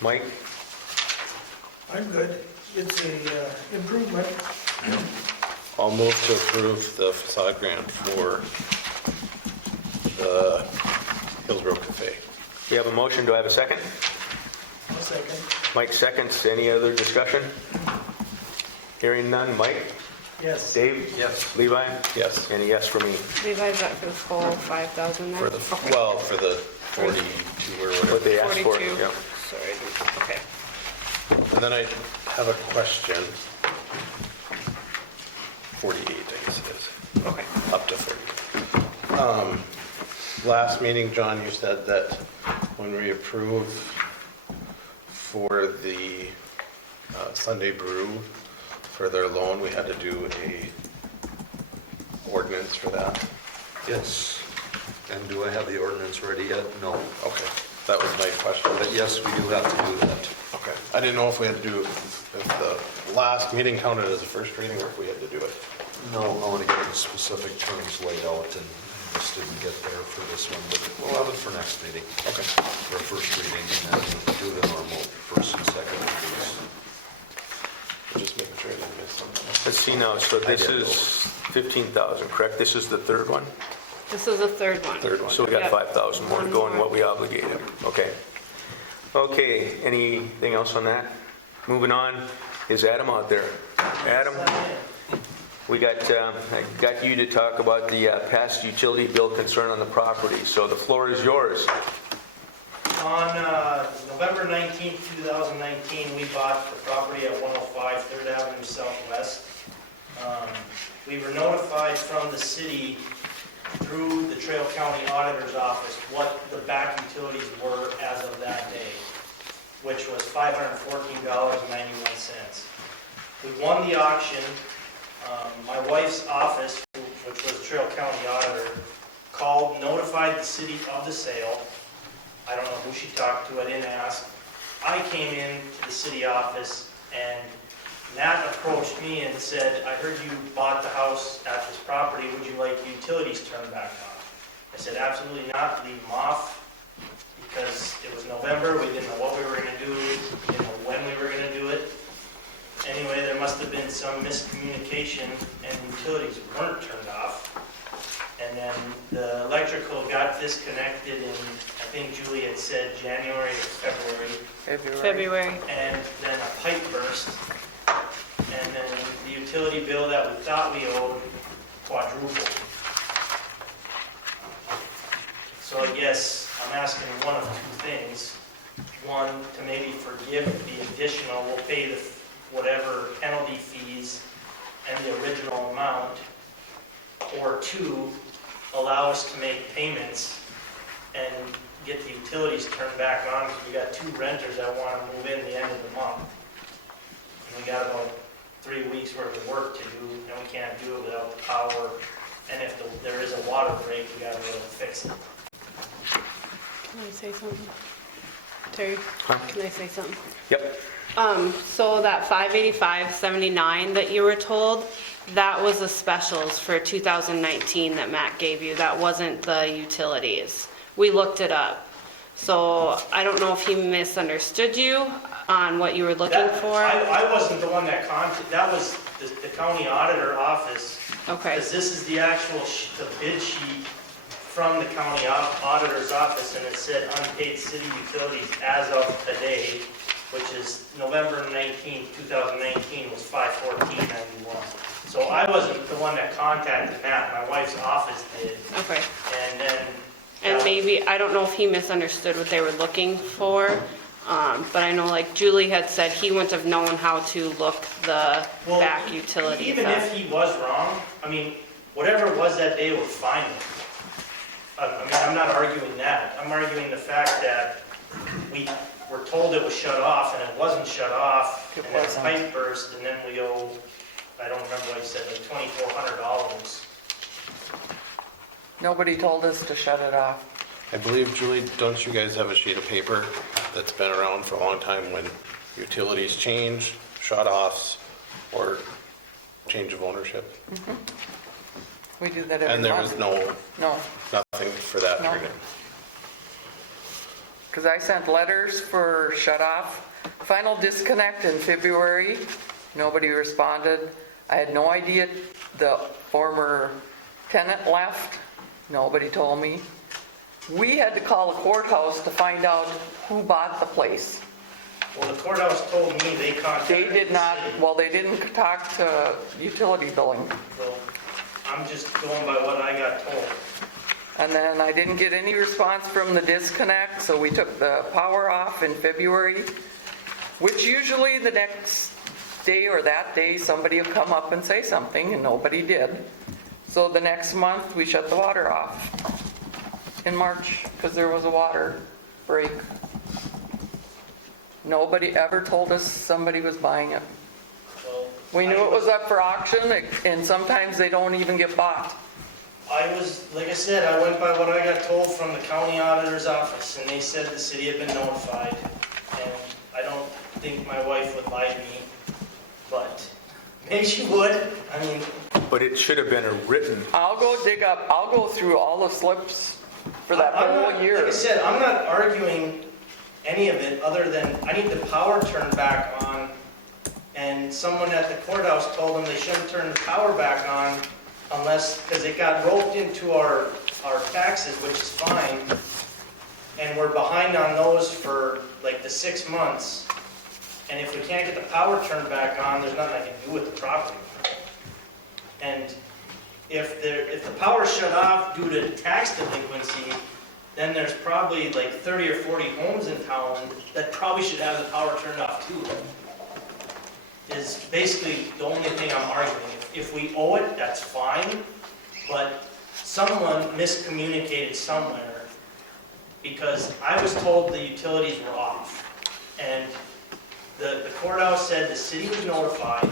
Mike? I'm good. It's a improvement. I'll move to approve the facade grant for the Hillsborough Cafe. We have a motion. Do I have a second? I'll second. Mike seconds. Any other discussion? Hearing none. Mike? Yes. Dave? Yes. Levi? Yes. And a yes for me. Levi's up for the full 5,000 then? For the, well, for the 42 or whatever. What they asked for. 42. Yeah. Sorry, okay. And then I have a question. 48, I guess it is. Okay. Up to 40. Last meeting, John, you said that when we approve for the Sunday Brew for their loan, we had to do a ordinance for that. Yes. And do I have the ordinance ready yet? No. Okay, that was my question. But yes, we do have to do that. Okay, I didn't know if we had to do, if the last meeting counted as a first reading or if we had to do it. No, I want to get the specific terms laid out and just didn't get there for this one, but we'll have it for next meeting. Okay. For a first reading and then do the normal first and second readings. Just making sure I didn't miss something. Let's see now. So this is 15,000, correct? This is the third one? This is the third one. Third one. So we got Yep. 5,000 more to go in what we obligated. Okay. Okay, anything else on that? Moving on, is Adam out there? Adam, I got you to talk about the past utility bill concern on the property, so the floor is yours. On November 19th, 2019, we bought the property at 105 3rd Avenue Southwest. We were notified from the city through the Trail County Auditor's Office what the back utilities were as of that day, which was $514.91. We won the auction. My wife's office, which was Trail County Auditor, called, notified the city of the sale. I don't know who she talked to, I didn't ask. I came in to the city office and Nat approached me and said, I heard you bought the house at this property, would you like utilities turned back on? I said, absolutely not, leave them off, because it was November, we didn't know what we were gonna do, we didn't know when we were gonna do it. Anyway, there must have been some miscommunication and utilities weren't turned off. And then the electrical got disconnected in, I think Julie had said January or February. February. And then a pipe burst. And then the utility bill that we thought we owed quadrupled. So I guess I'm asking one of two things. One, to maybe forgive the additional, we'll pay the whatever penalty fees and the original amount. Or two, allow us to make payments and get the utilities turned back on, because we got 2 renters that want to move in the end of the month. And we got about 3 weeks worth of work to do, and we can't do it without the power. And if there is a water break, we got to be able to fix it. Can I say something? Terry, can I say something? Yep. So that $585.79 that you were told, that was the specials for 2019 that Matt gave you. That wasn't the utilities. We looked it up. So I don't know if he misunderstood you on what you were looking for. I wasn't the one that contacted, that was the county auditor office. Okay. Because this is the actual, the bid sheet from the county auditor's office, and it said unpaid city utilities as of today, which is November 19, 2019, was $514.91. So I wasn't the one that contacted Matt, my wife's office did. Okay. And then. And maybe, I don't know if he misunderstood what they were looking for, but I know like Julie had said he wouldn't have known how to look the back utilities Even up. if he was wrong, I mean, whatever it was that day, we're fine with. I mean, I'm not arguing that. I'm arguing the fact that we were told it was shut off, and it wasn't shut off, and then the pipe burst, and then we owe, I don't remember what he said, like $2,400. Nobody told us to shut it off. I believe, Julie, don't you guys have a sheet of paper that's been around for a long time when utilities change, shut-offs, or change of ownership? We do that every month. And there was No, nothing for that. No. because I sent letters for shut off, final disconnect in February. Nobody responded. I had no idea the former tenant left. Nobody told me. We had to call the courthouse to find out who bought the place. Well, the courthouse told me they contacted. They did not, the city. well, they didn't talk to utility billing. So I'm just going by what I got told. And then I didn't get any response from the disconnect, so we took the power off in February, which usually the next day or that day, somebody will come up and say something, and nobody did. So the next month, we shut the water off in March, because there was a water break. Nobody ever told us somebody was buying it. Well, We knew it was up for auction, and sometimes they don't even get bought. I was, like I said, I went by what I got told from the county auditor's office, and they said the city had been notified. And I don't think my wife would lie to me, but maybe she would. I mean, But it should have been a written, I'll go through all the slips for that I'm whole not- year. Like I said, I'm not arguing any of it, other than I need the power turned back on, and someone at the courthouse told them they shouldn't turn the power back on unless, because it got roped into our taxes, which is fine, and we're behind on those for like the 6 months. And if we can't get the power turned back on, there's nothing I can do with the property. And if the power's shut off due to tax delinquency, then there's probably like 30 or 40 homes in town that probably should have the power turned off too. Is basically the only thing I'm arguing. If we owe it, that's fine, but someone miscommunicated somewhere, because I was told the utilities were off. And the courthouse said the city was notified,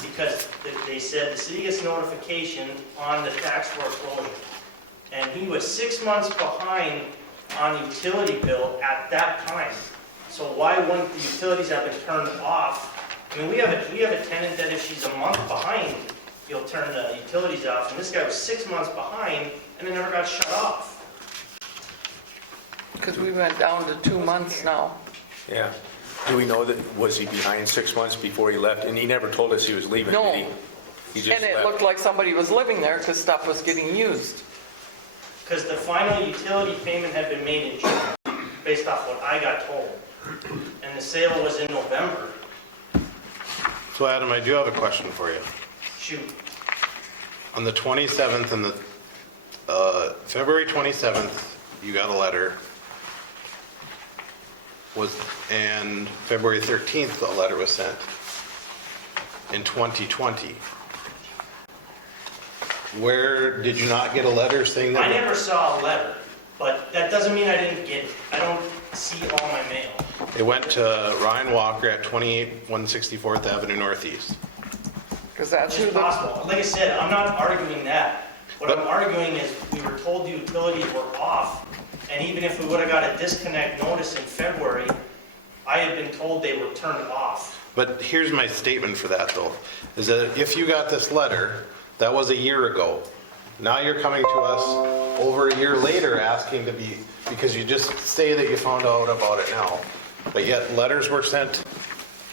because they said the city gets notification on the tax foreclosure. And he was 6 months behind on the utility bill at that time. So why wouldn't the utilities have been turned off? I mean, we have a tenant that if she's a month behind, you'll turn the utilities off. And this guy was 6 months behind and it never got shut off. Because we went down to 2 months now. Yeah. Do we know that, was he behind 6 months before he left? And he never told us he was leaving, No. did he? He just And it left. looked like somebody was living there because stuff was getting used. Because the final utility payment had been made in June, based off what I got told. And the sale was in November. So Adam, I do have a question for you. Shoot. On the 27th and the, February 27th, you got a letter. And February 13th, the letter was sent in 2020. Where, did you not get a letter saying that? I never saw a letter, but that doesn't mean I didn't get it. I don't see all my mail. It went to Ryan Walker at 28 164th Avenue Northeast. Because that's who It's the, possible. Like I said, I'm not arguing that. What But- I'm arguing is we were told the utilities were off, and even if we would have got a disconnect notice in February, I had been told they were turned off. But here's my statement for that though, is that if you got this letter, that was a year ago. Now you're coming to us over a year later asking to be, because you just say that you found out about it now. But yet letters were sent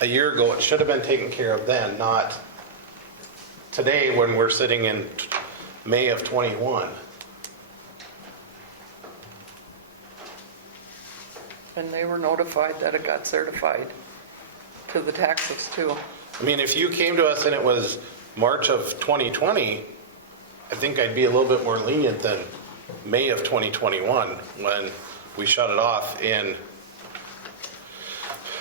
a year ago. It should have been taken care of then, not today when we're sitting in May of 21. and they were notified that it got certified to the taxes too. I mean, if you came to us and it was March of 2020, I think I'd be a little bit more lenient than May of 2021 when we shut it off in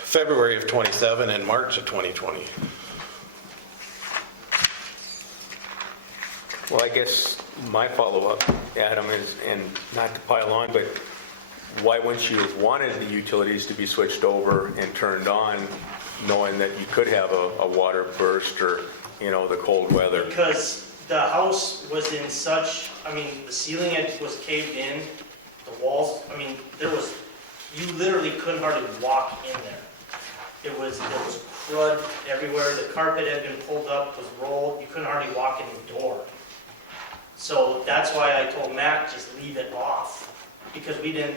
February of 27 and March of 2020. Well, I guess my follow-up, Adam, is, and not to pile on, but why wouldn't you have wanted the utilities to be switched over and turned on, knowing that you could have a water burst or, you know, the cold weather? Because the house was in such, I mean, the ceiling was caved in, the walls, I mean, you literally couldn't hardly walk in there. There was crud everywhere, the carpet had been pulled up, was rolled, you couldn't hardly walk in the door. So that's why I told Matt, just leave it off, because we didn't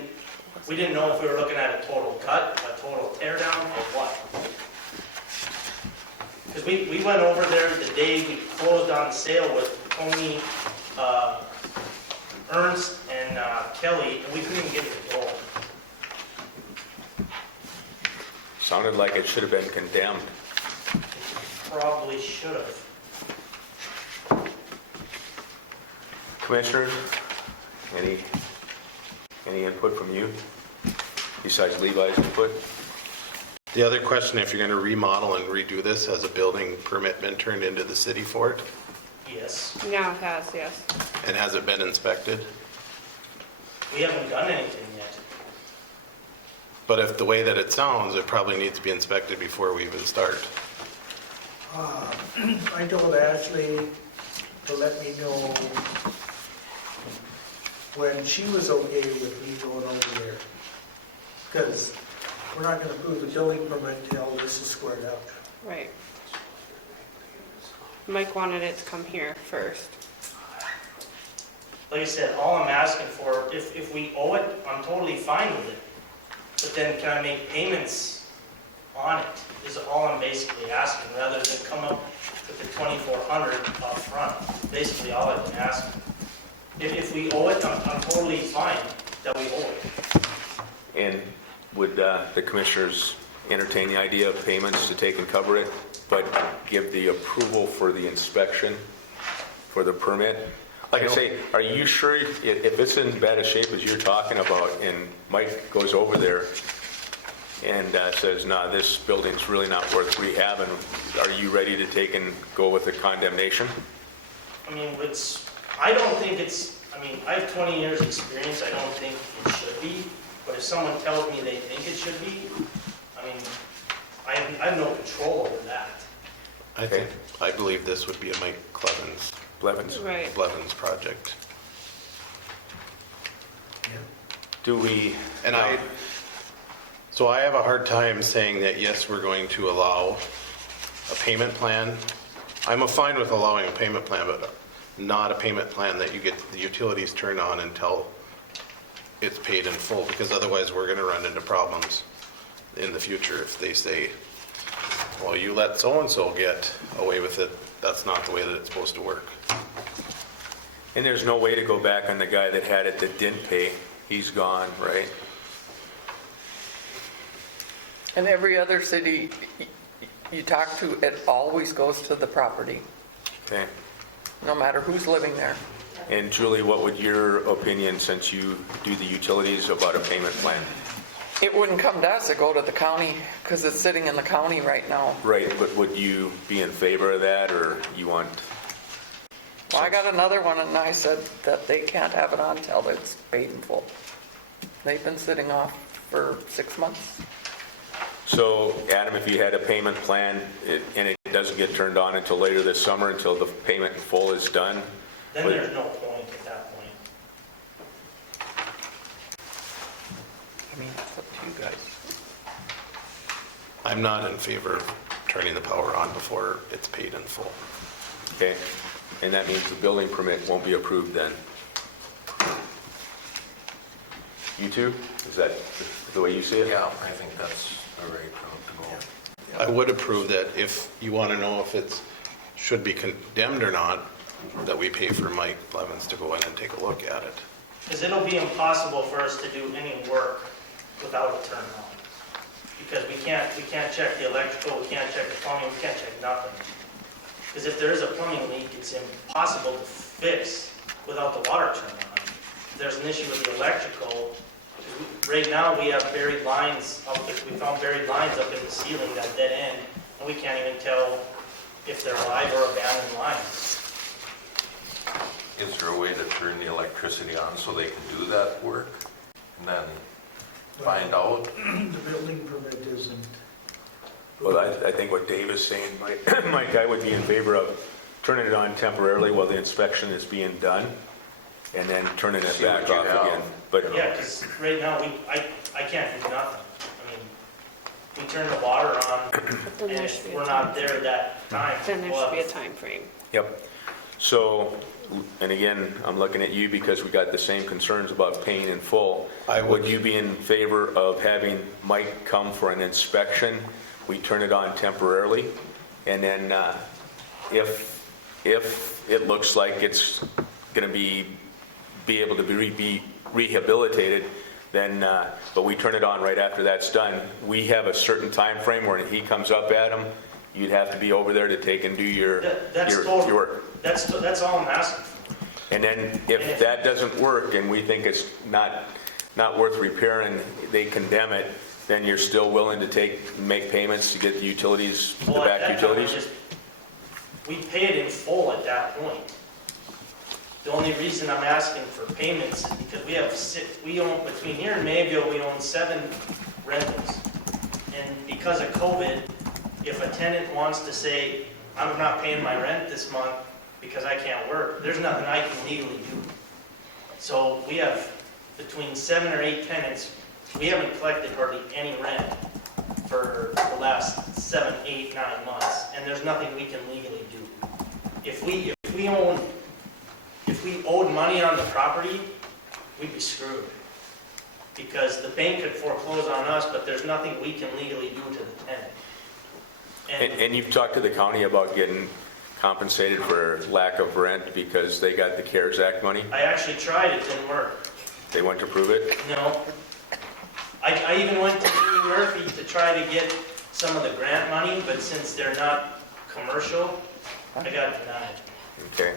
know if we were looking at a total cut, a total tear down, or what. Because we went over there the day we closed on the sale with Tony, Ernst, and Kelly, and we couldn't even get to the door. Sounded like it should have been condemned. Probably should have. Commissioners, any input from you besides Levi's input? The other question, if you're going to remodel and redo this, has a building permit been turned into the city for it? Yes. Now it has, yes. And has it been inspected? We haven't done anything yet. But if the way that it sounds, it probably needs to be inspected before we even start. I told Ashley to let me know when she was okay with me going over there. Because we're not gonna approve the building permit until this is squared up. Right. Mike wanted it to come here first. Like I said, all I'm asking for, if we owe it, I'm totally fine with it. But then can I make payments on it, is all I'm basically asking, rather than come up with the $2,400 up front. Basically all I've been asking. If we owe it, I'm totally fine that we owe it. And would the commissioners entertain the idea of payments to take and cover it, but give the approval for the inspection for the permit Like I say, are you sure if it's in bad a shape as you're talking about, and Mike goes over there and says, nah, this building's really not worth rehabbing, are you ready to take and go with the condemnation? I mean, I don't think I have 20 years experience, I don't think it should be, but if someone tells me they think it should be, I mean, I have no control over that. I believe this would be a Mike Blevins? Right. Blevins project. Do we? And so I have a hard time saying that, yes, we're going to allow a payment plan. I'm fine with allowing a payment plan, but not a payment plan that you get the utilities turned on until it's paid in full, because otherwise we're going to run into problems in the future if they say, well, you let so-and-so get away with it. That's not the way that it's supposed to work. And there's no way to go back on the guy that had it that didn't pay. He's gone, right? And every other city you talk to, it always goes to the property, Okay. no matter who's living there. And Julie, what would your opinion, since you do the utilities, about a payment plan? It wouldn't come to us, it'd go to the county, because it's sitting in the county right now. Right, but would you be in favor of that, or you want? Well, I got another one, and I said that they can't have it on till it's paid in full. They've been sitting off for 6 months. So, Adam, if you had a payment plan and it doesn't get turned on until later this summer, until the payment in full is done? Then there's no point at that point. I mean, it's up to you guys. I'm not in favor of turning the power on before it's paid in full. Okay, and that means the building permit won't be approved then? You too? Is that the way you see it? Yeah, I think that's the right route to go. I would approve that if you want to know if it should be condemned or not, that we pay for Mike Blevins to go in and take a look at it. Because it'll be impossible for us to do any work without it turned on. Because we can't check the electrical, we can't check the plumbing, we can't check nothing. Because if there is a plumbing leak, it's impossible to fix without the water turned on. If there's an issue with the electrical, right now we have buried lines, we found buried lines up in the ceiling, that dead end, and we can't even tell if they're live or abandoned lines. Is there a way to turn the electricity on so they can do that work and then find out? The building permit isn't. Well, I think what Dave is saying, Mike, I would be in favor of turning it on temporarily while the inspection is being done, and then turning it See back what you off have. again. But Yeah, because right now, I can't do nothing. I mean, we turn the water on, then and there should if be a we're time. not there at that time. Then there we'll should be a have- time frame. Yep. So, and again, I'm looking at you because we got the same concerns about paying in full. Would you be in favor of having Mike come for an inspection? We turn it on temporarily, and then if it looks like it's going to be able to be rehabilitated, then, but we turn it on right after that's done. We have a certain time frame where he comes up at him, you'd have to be over there to take and do your work. That's all I'm asking. And then if that doesn't work and we think it's not worth repairing, they condemn it, then you're still willing to make payments to get the utilities, the Well, at back that time, utilities? we pay it in full at that point. The only reason I'm asking for payments is because we own, between here and Mayville, we own 7 rentals. And because of COVID, if a tenant wants to say, I'm not paying my rent this month because I can't work, there's nothing I can legally do. So we have between 7 or 8 tenants, we haven't collected hardly any rent for the last 7, 8, 9 months, and there's nothing we can legally do. If we owed money on the property, we'd be screwed. Because the bank could foreclose on us, but there's nothing we can legally do to the tenant. And you've talked to the county about getting compensated for lack of rent because they got the CARES Act money? I actually tried, it didn't work. They went to prove it? No. I even went to Jimmy Murphy to try to get some of the grant money, but since they're not commercial, I got denied. Okay.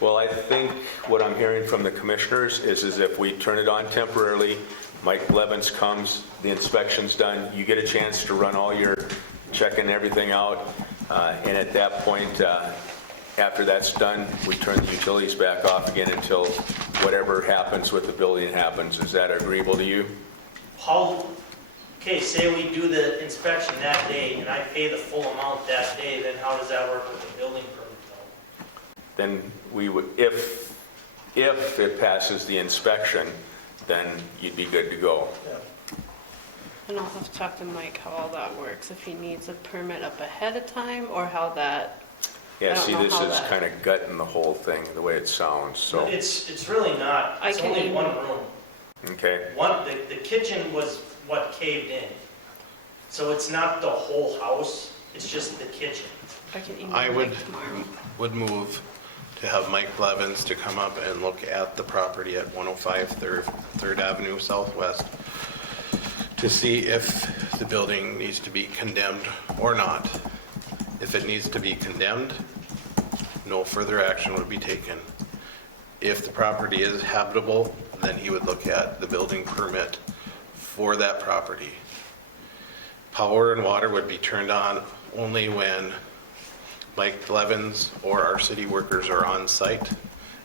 Well, I think what I'm hearing from the commissioners is if we turn it on temporarily, Mike Blevins comes, the inspection's done, you get a chance to run all your checking everything out, and at that point, after that's done, we turn the utilities back off again until whatever happens with the building happens. Is that agreeable to you? Okay, say we do the inspection that day and I pay the full amount that day, then how does that work with the building permit though? Then we would, if it passes the inspection, then you'd be good to go. And I'll have to talk to Mike how all that works, if he needs a permit up ahead of time, or how that, I Yeah, don't see, know this how is that- kind of gutting the whole thing, the way it sounds, so, It's really not. It's only one room. okay. The kitchen was what caved in. So it's not the whole house, it's just the kitchen. I can email I would, Mike tomorrow. would move to have Mike Blevins to come up and look at the property at 105 Third Avenue Southwest to see if the building needs to be condemned or not. If it needs to be condemned, no further action would be taken. If the property is habitable, then he would look at the building permit for that property. Power and water would be turned on only when Mike Blevins or our city workers are on site,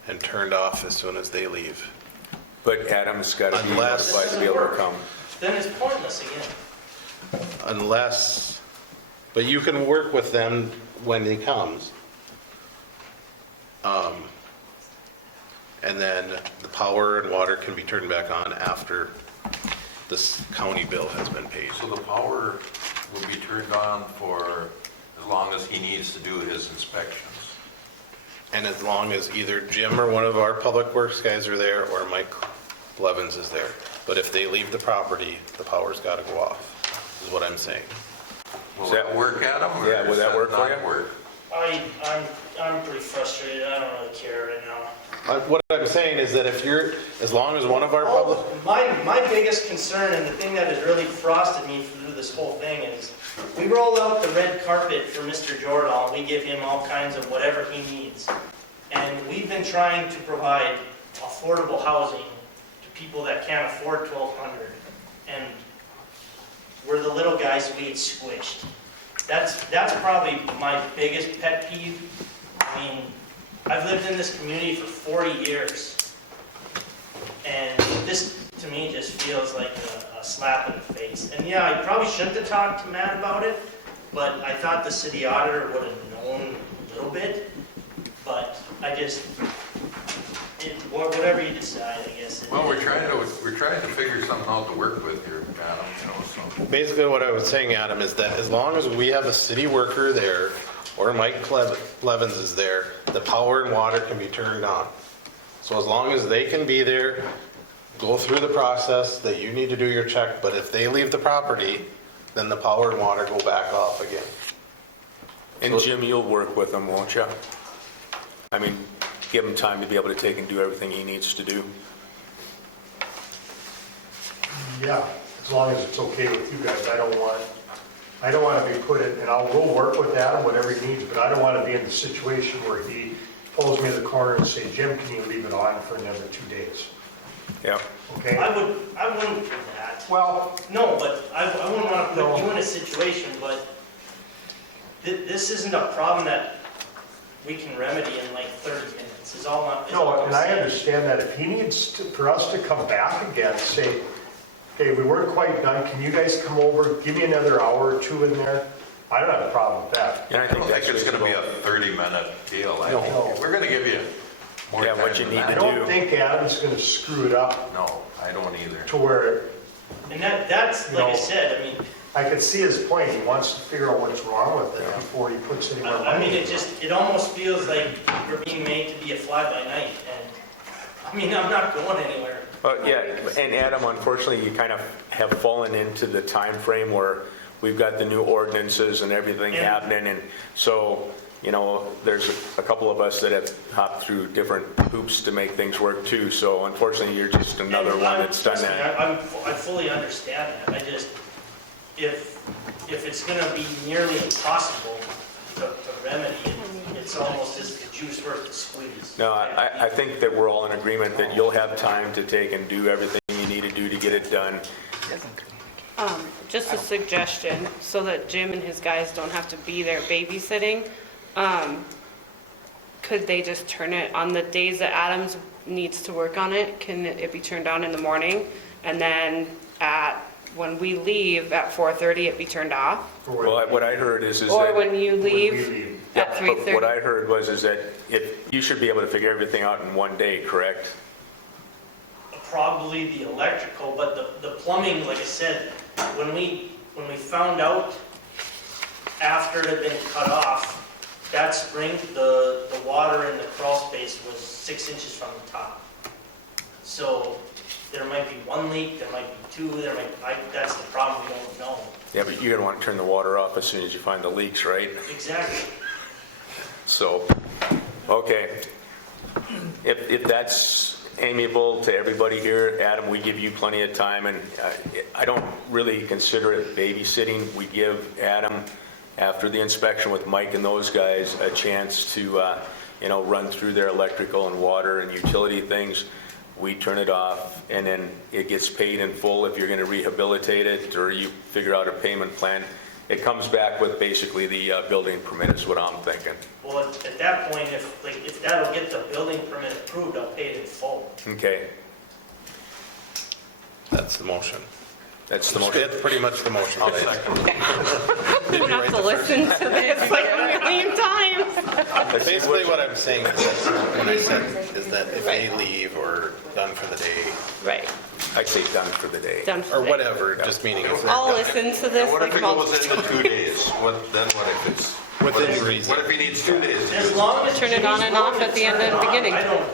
and turned off as soon as they leave. But Adam's got to be Unless- notified to be able to come. Then it's pointless again. Unless, but you can work with them when he comes. And then the power and water can be turned back on after this county bill has been paid. So the power will be turned on for as long as he needs to do his inspections. And as long as either Jim or one of our public works guys are there, or Mike Blevins is there. But if they leave the property, the power's got to go off, is what I'm saying. Will Does that- that work, Adam? or Yeah, would does that work for not you? work? I'm pretty frustrated, I don't really care right now. What I'm saying is that if you're, as long as one of our public, My biggest concern, and the thing that has really frosted me through this whole thing, is we roll out the red carpet for Mr. Jordan, we give him all kinds of whatever he needs. And we've been trying to provide affordable housing to people that can't afford $1,200. And we're the little guys who get squished. That's probably my biggest pet peeve. I mean, I've lived in this community for 40 years. And this, to me, just feels like a slap in the face. And yeah, I probably shouldn't have talked to Matt about it, but I thought the city auditor would have known a little bit. But I just, whatever you decide, I guess. Well, we're trying to figure something out to work with here, Adam, so. basically what I was saying, Adam, is that as long as we have a city worker there, or Mike Blevins is there, the power and water can be turned on. So as long as they can be there, go through the process that you need to do your check, but if they leave the property, then the power and water go back off again. And Jim, you'll work with him, won't you? I mean, give him time to be able to take and do everything he needs to do. Yeah, as long as it's okay with you guys. I don't want to be put in, and I'll go work with Adam, whatever he needs, but I don't want to be in the situation where he pulls me in the corner and say, Jim, can you leave it on for another 2 days? Yeah. Okay? I wouldn't do that. Well, No, but I wouldn't want to put you in a situation, but this isn't a problem that we can remedy in like 30 minutes, is all I'm no, and I saying. understand that if he needs for us to come back again, say, hey, we weren't quite done, can you guys come over, give me another hour or two in there? I don't have a problem with that. And I I think don't think that's it's gonna be a reasonable. 30-minute deal. I No. think we're gonna give you more Yeah, time what you than need I that. to don't think Adam's gonna screw it up No, I don't either. to where, And that's, like I No. said, I mean, I can see his point, he wants to figure out what's wrong with it before he puts any more I money mean, into it almost feels like we're being made to be a fly-by-night, and, I mean, I'm not going anywhere. Yeah, and Adam, unfortunately, you kind of have fallen into the time frame where we've got the new ordinances and everything Yeah. happening, and so, you know, there's a couple of us that have hopped through different hoops to make things work too, so unfortunately, you're just another And one that's done trust me, that. I fully understand that, I just, if it's gonna be nearly impossible to remedy it, it's almost, is the juice worth the squeeze? No, I think that we're all in agreement that you'll have time to take and do everything you need to do to get it done. Just a suggestion, so that Jim and his guys don't have to be there babysitting, could they just turn it on the days that Adams needs to work on it? Can it be turned on in the morning? And then when we leave at 4:30, it be turned off? Well, what I heard is Or that... when you When we leave leave. at But what 3:30? I heard is that if, you should be able to figure everything out in one day, correct? Probably the electrical, but the plumbing, like I said, when we found out after it had been cut off, that spring, the water in the crawl space was 6 inches from the top. So there might be one leak, there might be two, that's the problem, we don't know. Yeah, but you're gonna want to turn the water off as soon as you find the leaks, right? Exactly. So, okay. If that's amiable to everybody here, Adam, we give you plenty of time, and I don't really consider it babysitting. We give Adam, after the inspection with Mike and those guys, a chance to, run through their electrical and water and utility things. We turn it off, and then it gets paid in full if you're going to rehabilitate it, or you figure out a payment plan. It comes back with basically the building permit is what I'm thinking. Well, at that point, if that'll get the building permit approved, I'll pay it in full. Okay, That's the motion. that's the motion. It's pretty much the motion. I'll second. I'm gonna have to listen to this like a million times. Basically, what I'm saying is that, when I said, is that if they leave or done for the day, Right, I'd say done for the day. done for or the day. whatever, just meaning if they're I'll done. listen to this What like if it multiple goes into 2 days? What if it's... Within reason. What if he needs 2 days? As long as Turn it on and off at the end and beginning. I don't,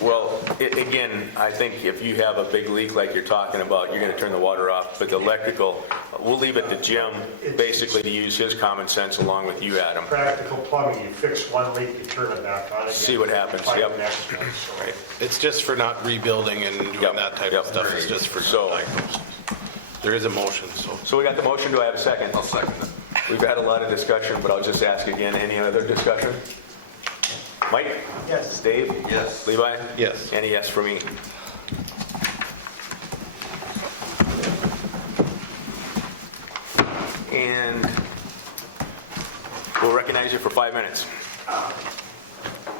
Well, again, I think if you have a big leak like you're talking about, you're going to turn the water off. But the electrical, we'll leave it to Jim, basically to use his common sense along with you, Adam. Practical plumbing, you fix one leak, you turn it back on again. See what happens, Find yep. the next one, so. Right. It's just for not rebuilding and doing Yep, that type yep. of stuff. It's just for So- diagnosis. There is a motion, so. So we got the motion, do I have a second? I'll second it. We've had a lot of discussion, but I'll just ask again, any other discussion? Mike? Yes. Dave? Yes. Levi? Yes. And a yes for me. And we'll recognize you for 5 minutes.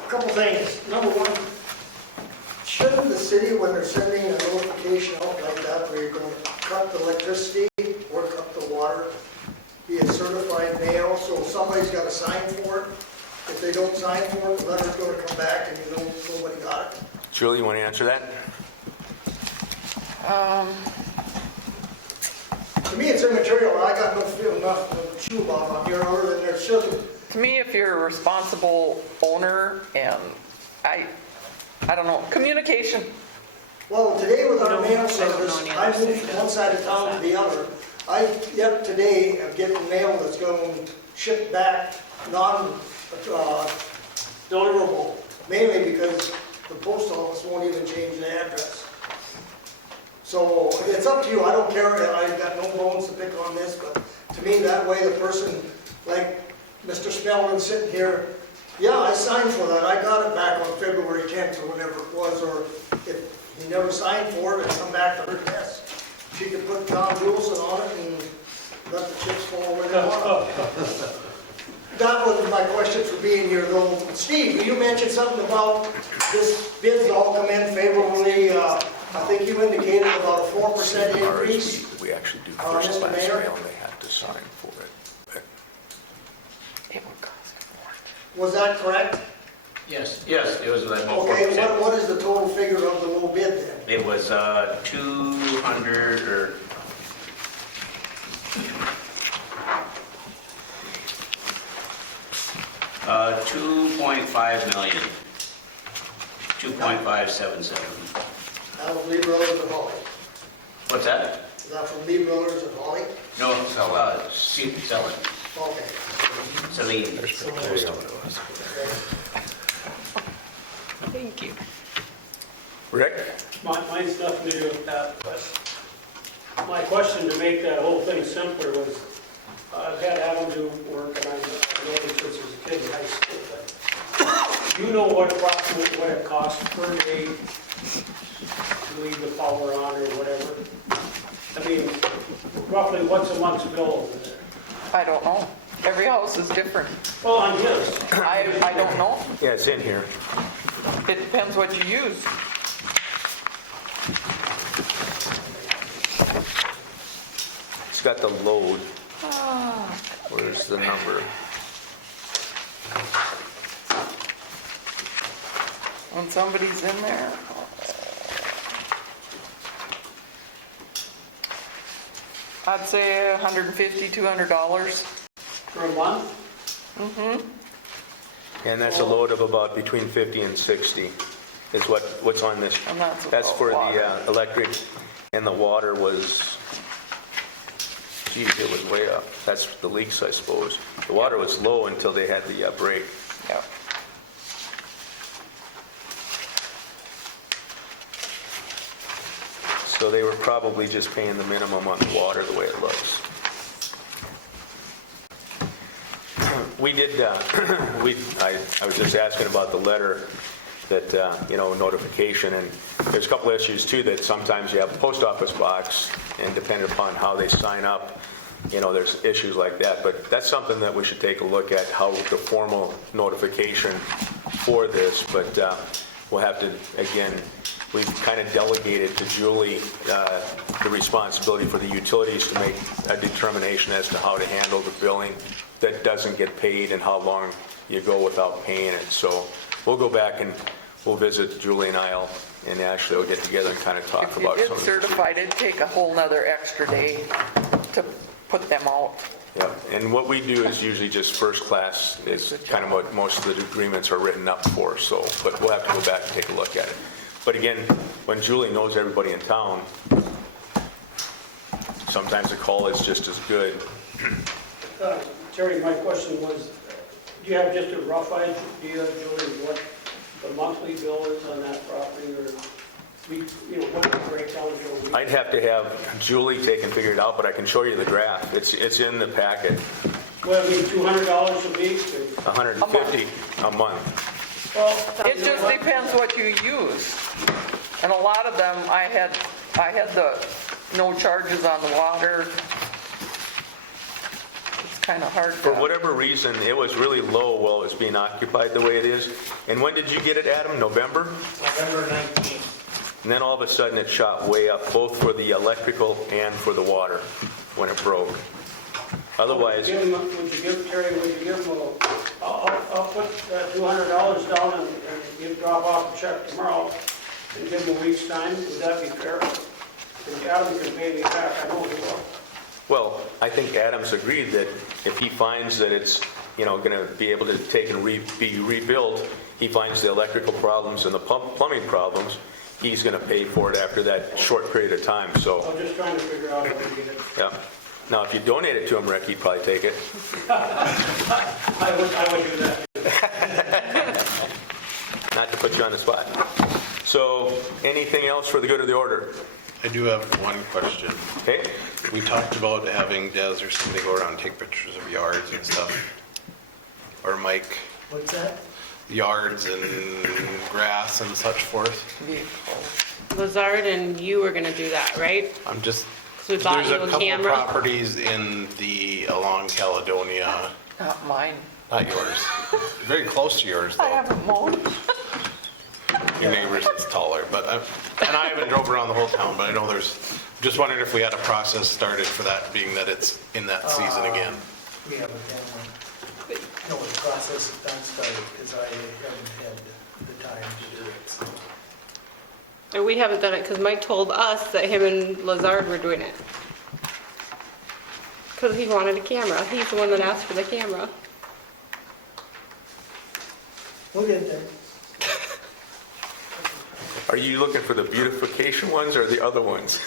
Couple things. Number one, shouldn't the city, when they're sending a notification out like that, where you're going to cut the electricity or cut the water, be a certified mail, so somebody's got to sign for it? If they don't sign for it, the letter's going to come back and you know nobody got it. Julie, you want to answer that? To me, it's immaterial. I got no feel nothing to chew about on here other than there shouldn't. To me, if you're a responsible owner and I don't know, communication. Well, today with our mail I don't know service, any I other moved city from one does side of town to the other. I, yet today, am getting mail that's going shipped back non-deliverable, mainly because the post office won't even change the address. So it's up to you. I don't care. I've got no bones to pick on this, but to me, that way the person, like Mr. Spellman sitting here, yeah, I signed for that. I got it back on February 10th or whatever it was, or if he never signed for it and come back to her desk, she could put Tom Juleson on it and let the chips fall where they want. That was my question for being here, though. Steve, you mentioned something about this bids all come in favorably. I think you indicated about a 4% increase. We actually do Mr. first class Mayor? mail and they have to sign for it. But It would cost more. Was that correct? Yes, it was about 4%. Okay, what is the total figure of the low bid then? It was 200 or... $2.5 million. 2.577. That was Lee Brothers of Holly. What's that? Is that from Lee Brothers of Holly? No, selling. Okay. Celine. Thank you. Rick? Mine's nothing to do with that, but my question to make that whole thing simpler was, I've had Adam do work, and I know him since he was a kid in high school, but Do you know what approximately, what it costs per day to leave the power on or whatever? I mean, roughly what's a month's bill over there? I don't know. Every house is different. Well, on his. I don't know. Yeah, it's in here. It depends what you use. It's got the load. Where's the number? When somebody's in there. I'd say $150, $200. For a month? And that's a load of about between 50 and 60 is what's on this. And that's That's for about the electric, and the water was, geez, it was way up. That's the leaks, I suppose. The water was low until they had the break. Yeah. So they were probably just paying the minimum on the water the way it looks. We did, I was just asking about the letter that, notification, and there's a couple issues too, that sometimes you have a post office box, and depending upon how they sign up, there's issues like that, but that's something that we should take a look at, how the formal notification for this, but we'll have to, again, we've kind of delegated to Julie the responsibility for the utilities to make a determination as to how to handle the billing that doesn't get paid and how long you go without paying it. So we'll go back and we'll visit, Julie and and Ashley will get together and kind of talk If you about did some of the certified, it'd take a whole nother extra day to put them out. Yeah, and what we do is usually just first class is kind of what most of the agreements are written up for, so, but we'll have to go back and take a look at it. But again, when Julie knows everybody in town, sometimes a call is just as good. Terry, my question was, do you have just a rough idea, Julie, what the monthly bill is on that property, or what the breakdown is? I'd have to have Julie take and figure it out, but I can show you the graph. It's in the packet. Well, I mean, $200 a week? Or- $150 a month. Well, It just depends what you use. And a lot of them, I had the no charges on the water. It's kind of hard For to, whatever reason, it was really low while it was being occupied the way it is. And when did you get it, Adam? November? November 19th. And then all of a sudden it shot way up, both for the electrical and for the water when it broke. Otherwise, Would you give Terry, I'll put that $200 down and drop off the check tomorrow and give him a week's time, would that be fair? Because Adam can pay me back, I know he will. well, I think Adams agreed that if he finds that it's, going to be able to take and be rebuilt, he finds the electrical problems and the plumbing problems, he's going to pay for it after that short period of time, so, I'm just trying to figure out how to get it. yeah. Now, if you donate it to him, Rick, he'd probably take it. I would do that. Not to put you on the spot. So, anything else for the good of the order? I do have one question. Okay? We talked about having Des or somebody go around and take pictures of yards and stuff. Or Mike, What's that? yards and grass and such forth. Lazard and you were gonna do that, right? I'm just, 'Cause we bought there's you a a couple camera. properties along Caledonia, not mine. not yours, very close to yours I though. haven't mowed. Your neighbor's is taller, but and I haven't drove around the whole town, but I know just wondered if we had a process started for that, being that it's in that season again. We haven't had one. No, the process is not started because I haven't had the time to do it, so. And we haven't done it because Mike told us that him and Lazard were doing it. Because he wanted a camera. He's the one that asked for the camera. We'll get there. Are you looking for the beautification ones or the other ones?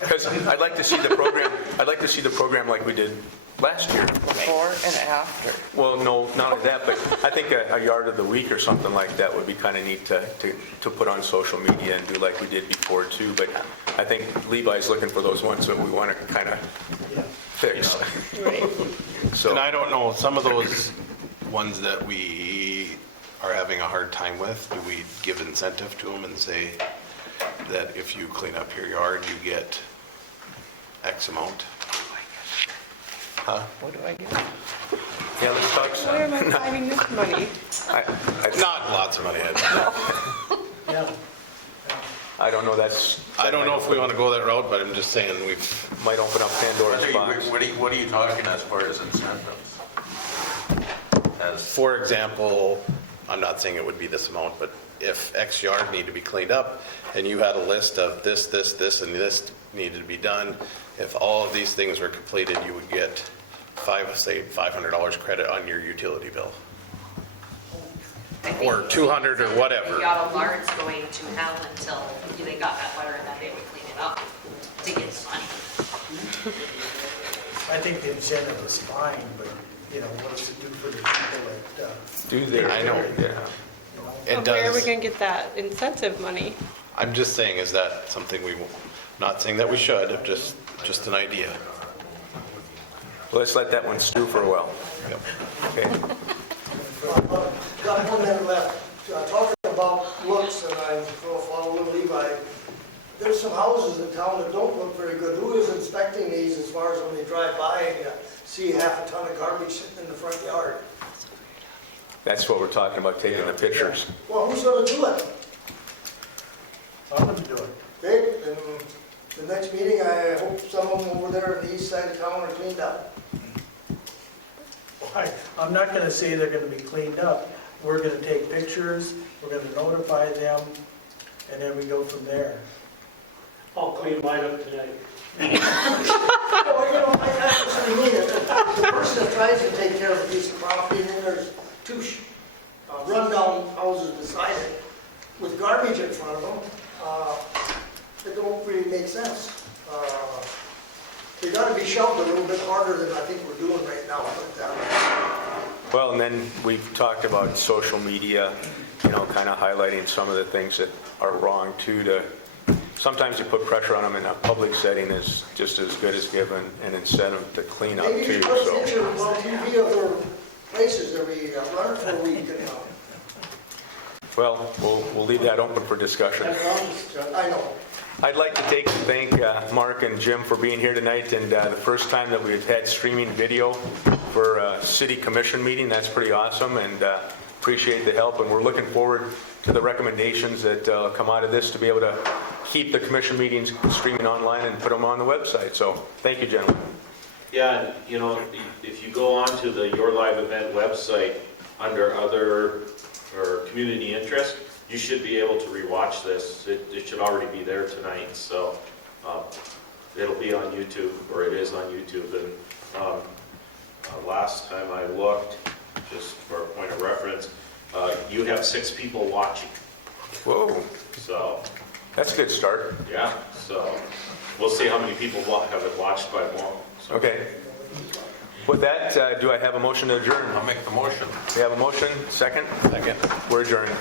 Because I'd like to see the program like we did last year. Before and after. Well, no, not only that, but I think a yard of the week or something like that would be kind of neat to put on social media and do like we did before too. But I think Levi's looking for those ones that we want to kind of fix. Right. So And I don't know, some of those ones that we are having a hard time with, do we give incentive to them and say that if you clean up your yard, you get X amount? Huh? What do I get? Yeah, let's talk Where some. am I finding this money? Not lots of money. Yeah. I don't know, that's. I don't know if we want to go that route, but I'm just saying Might open up Pandora's box. What are you talking as far as incentives? As, for example, I'm not saying it would be this amount, but if X yard need to be cleaned up and you had a list of this, and this needed to be done, if all of these things were completed, you would get say $500 credit on your utility bill. Or 200 or whatever. The auto barn's going to hell until they got that letter and that they would clean it up to get the money. I think the incentive is fine, but, you know, what does it do for the people that, Do they? I know. Yeah. It But where are we does. gonna get that incentive money? I'm just saying, is that something not saying that we should, just an idea. Let's let that one stew for a while. Yep. Okay. Got 1 minute left. Talking about looks, and I'm following Levi. There's some houses in town that don't look very good. Who is inspecting these as far as when they drive by and you see half a ton of garbage sitting in the front yard? That's what we're talking about, taking the pictures. Well, who's gonna do it? I'm gonna do it. Okay, then the next meeting, I hope some of them over there on the east side of town are cleaned up. I'm not gonna say they're gonna be cleaned up. We're gonna take pictures, we're gonna notify them, and then we go from there. I'll clean mine up tonight. Well, you know, that's what I mean. The person that tries to take care of a piece of property, and then there's two rundown houses beside it with garbage in front of them, it don't really make sense. They gotta be shelved a little bit harder than I think we're doing right now. Well, and then we've talked about social media, you know, kind of highlighting some of the things that are wrong too. Sometimes you put pressure on them in a public setting is just as good as giving an incentive to clean up Maybe you too, should put a so. picture on TV of their places every run for a week. Well, we'll leave that open for discussion. I know. I'd like to thank Mark and Jim for being here tonight, and the first time that we've had streaming video for a city commission meeting. That's pretty awesome, and appreciate the help, and we're looking forward to the recommendations that come out of this to be able to keep the commission meetings streaming online and put them on the website. So thank you, gentlemen. Yeah, and you know, if you go onto the Your Live event website under other or community interest, you should be able to rewatch this. It should already be there tonight, so it'll be on YouTube, or it is on YouTube. And last time I looked, just for a point of reference, you have 6 people watching. Whoa, So, that's a good start. yeah, so we'll see how many people have it watched by tomorrow. So. Okay. With that, do I have a motion to adjourn? I'll make the motion. We have a motion, second? Second. We're adjourned.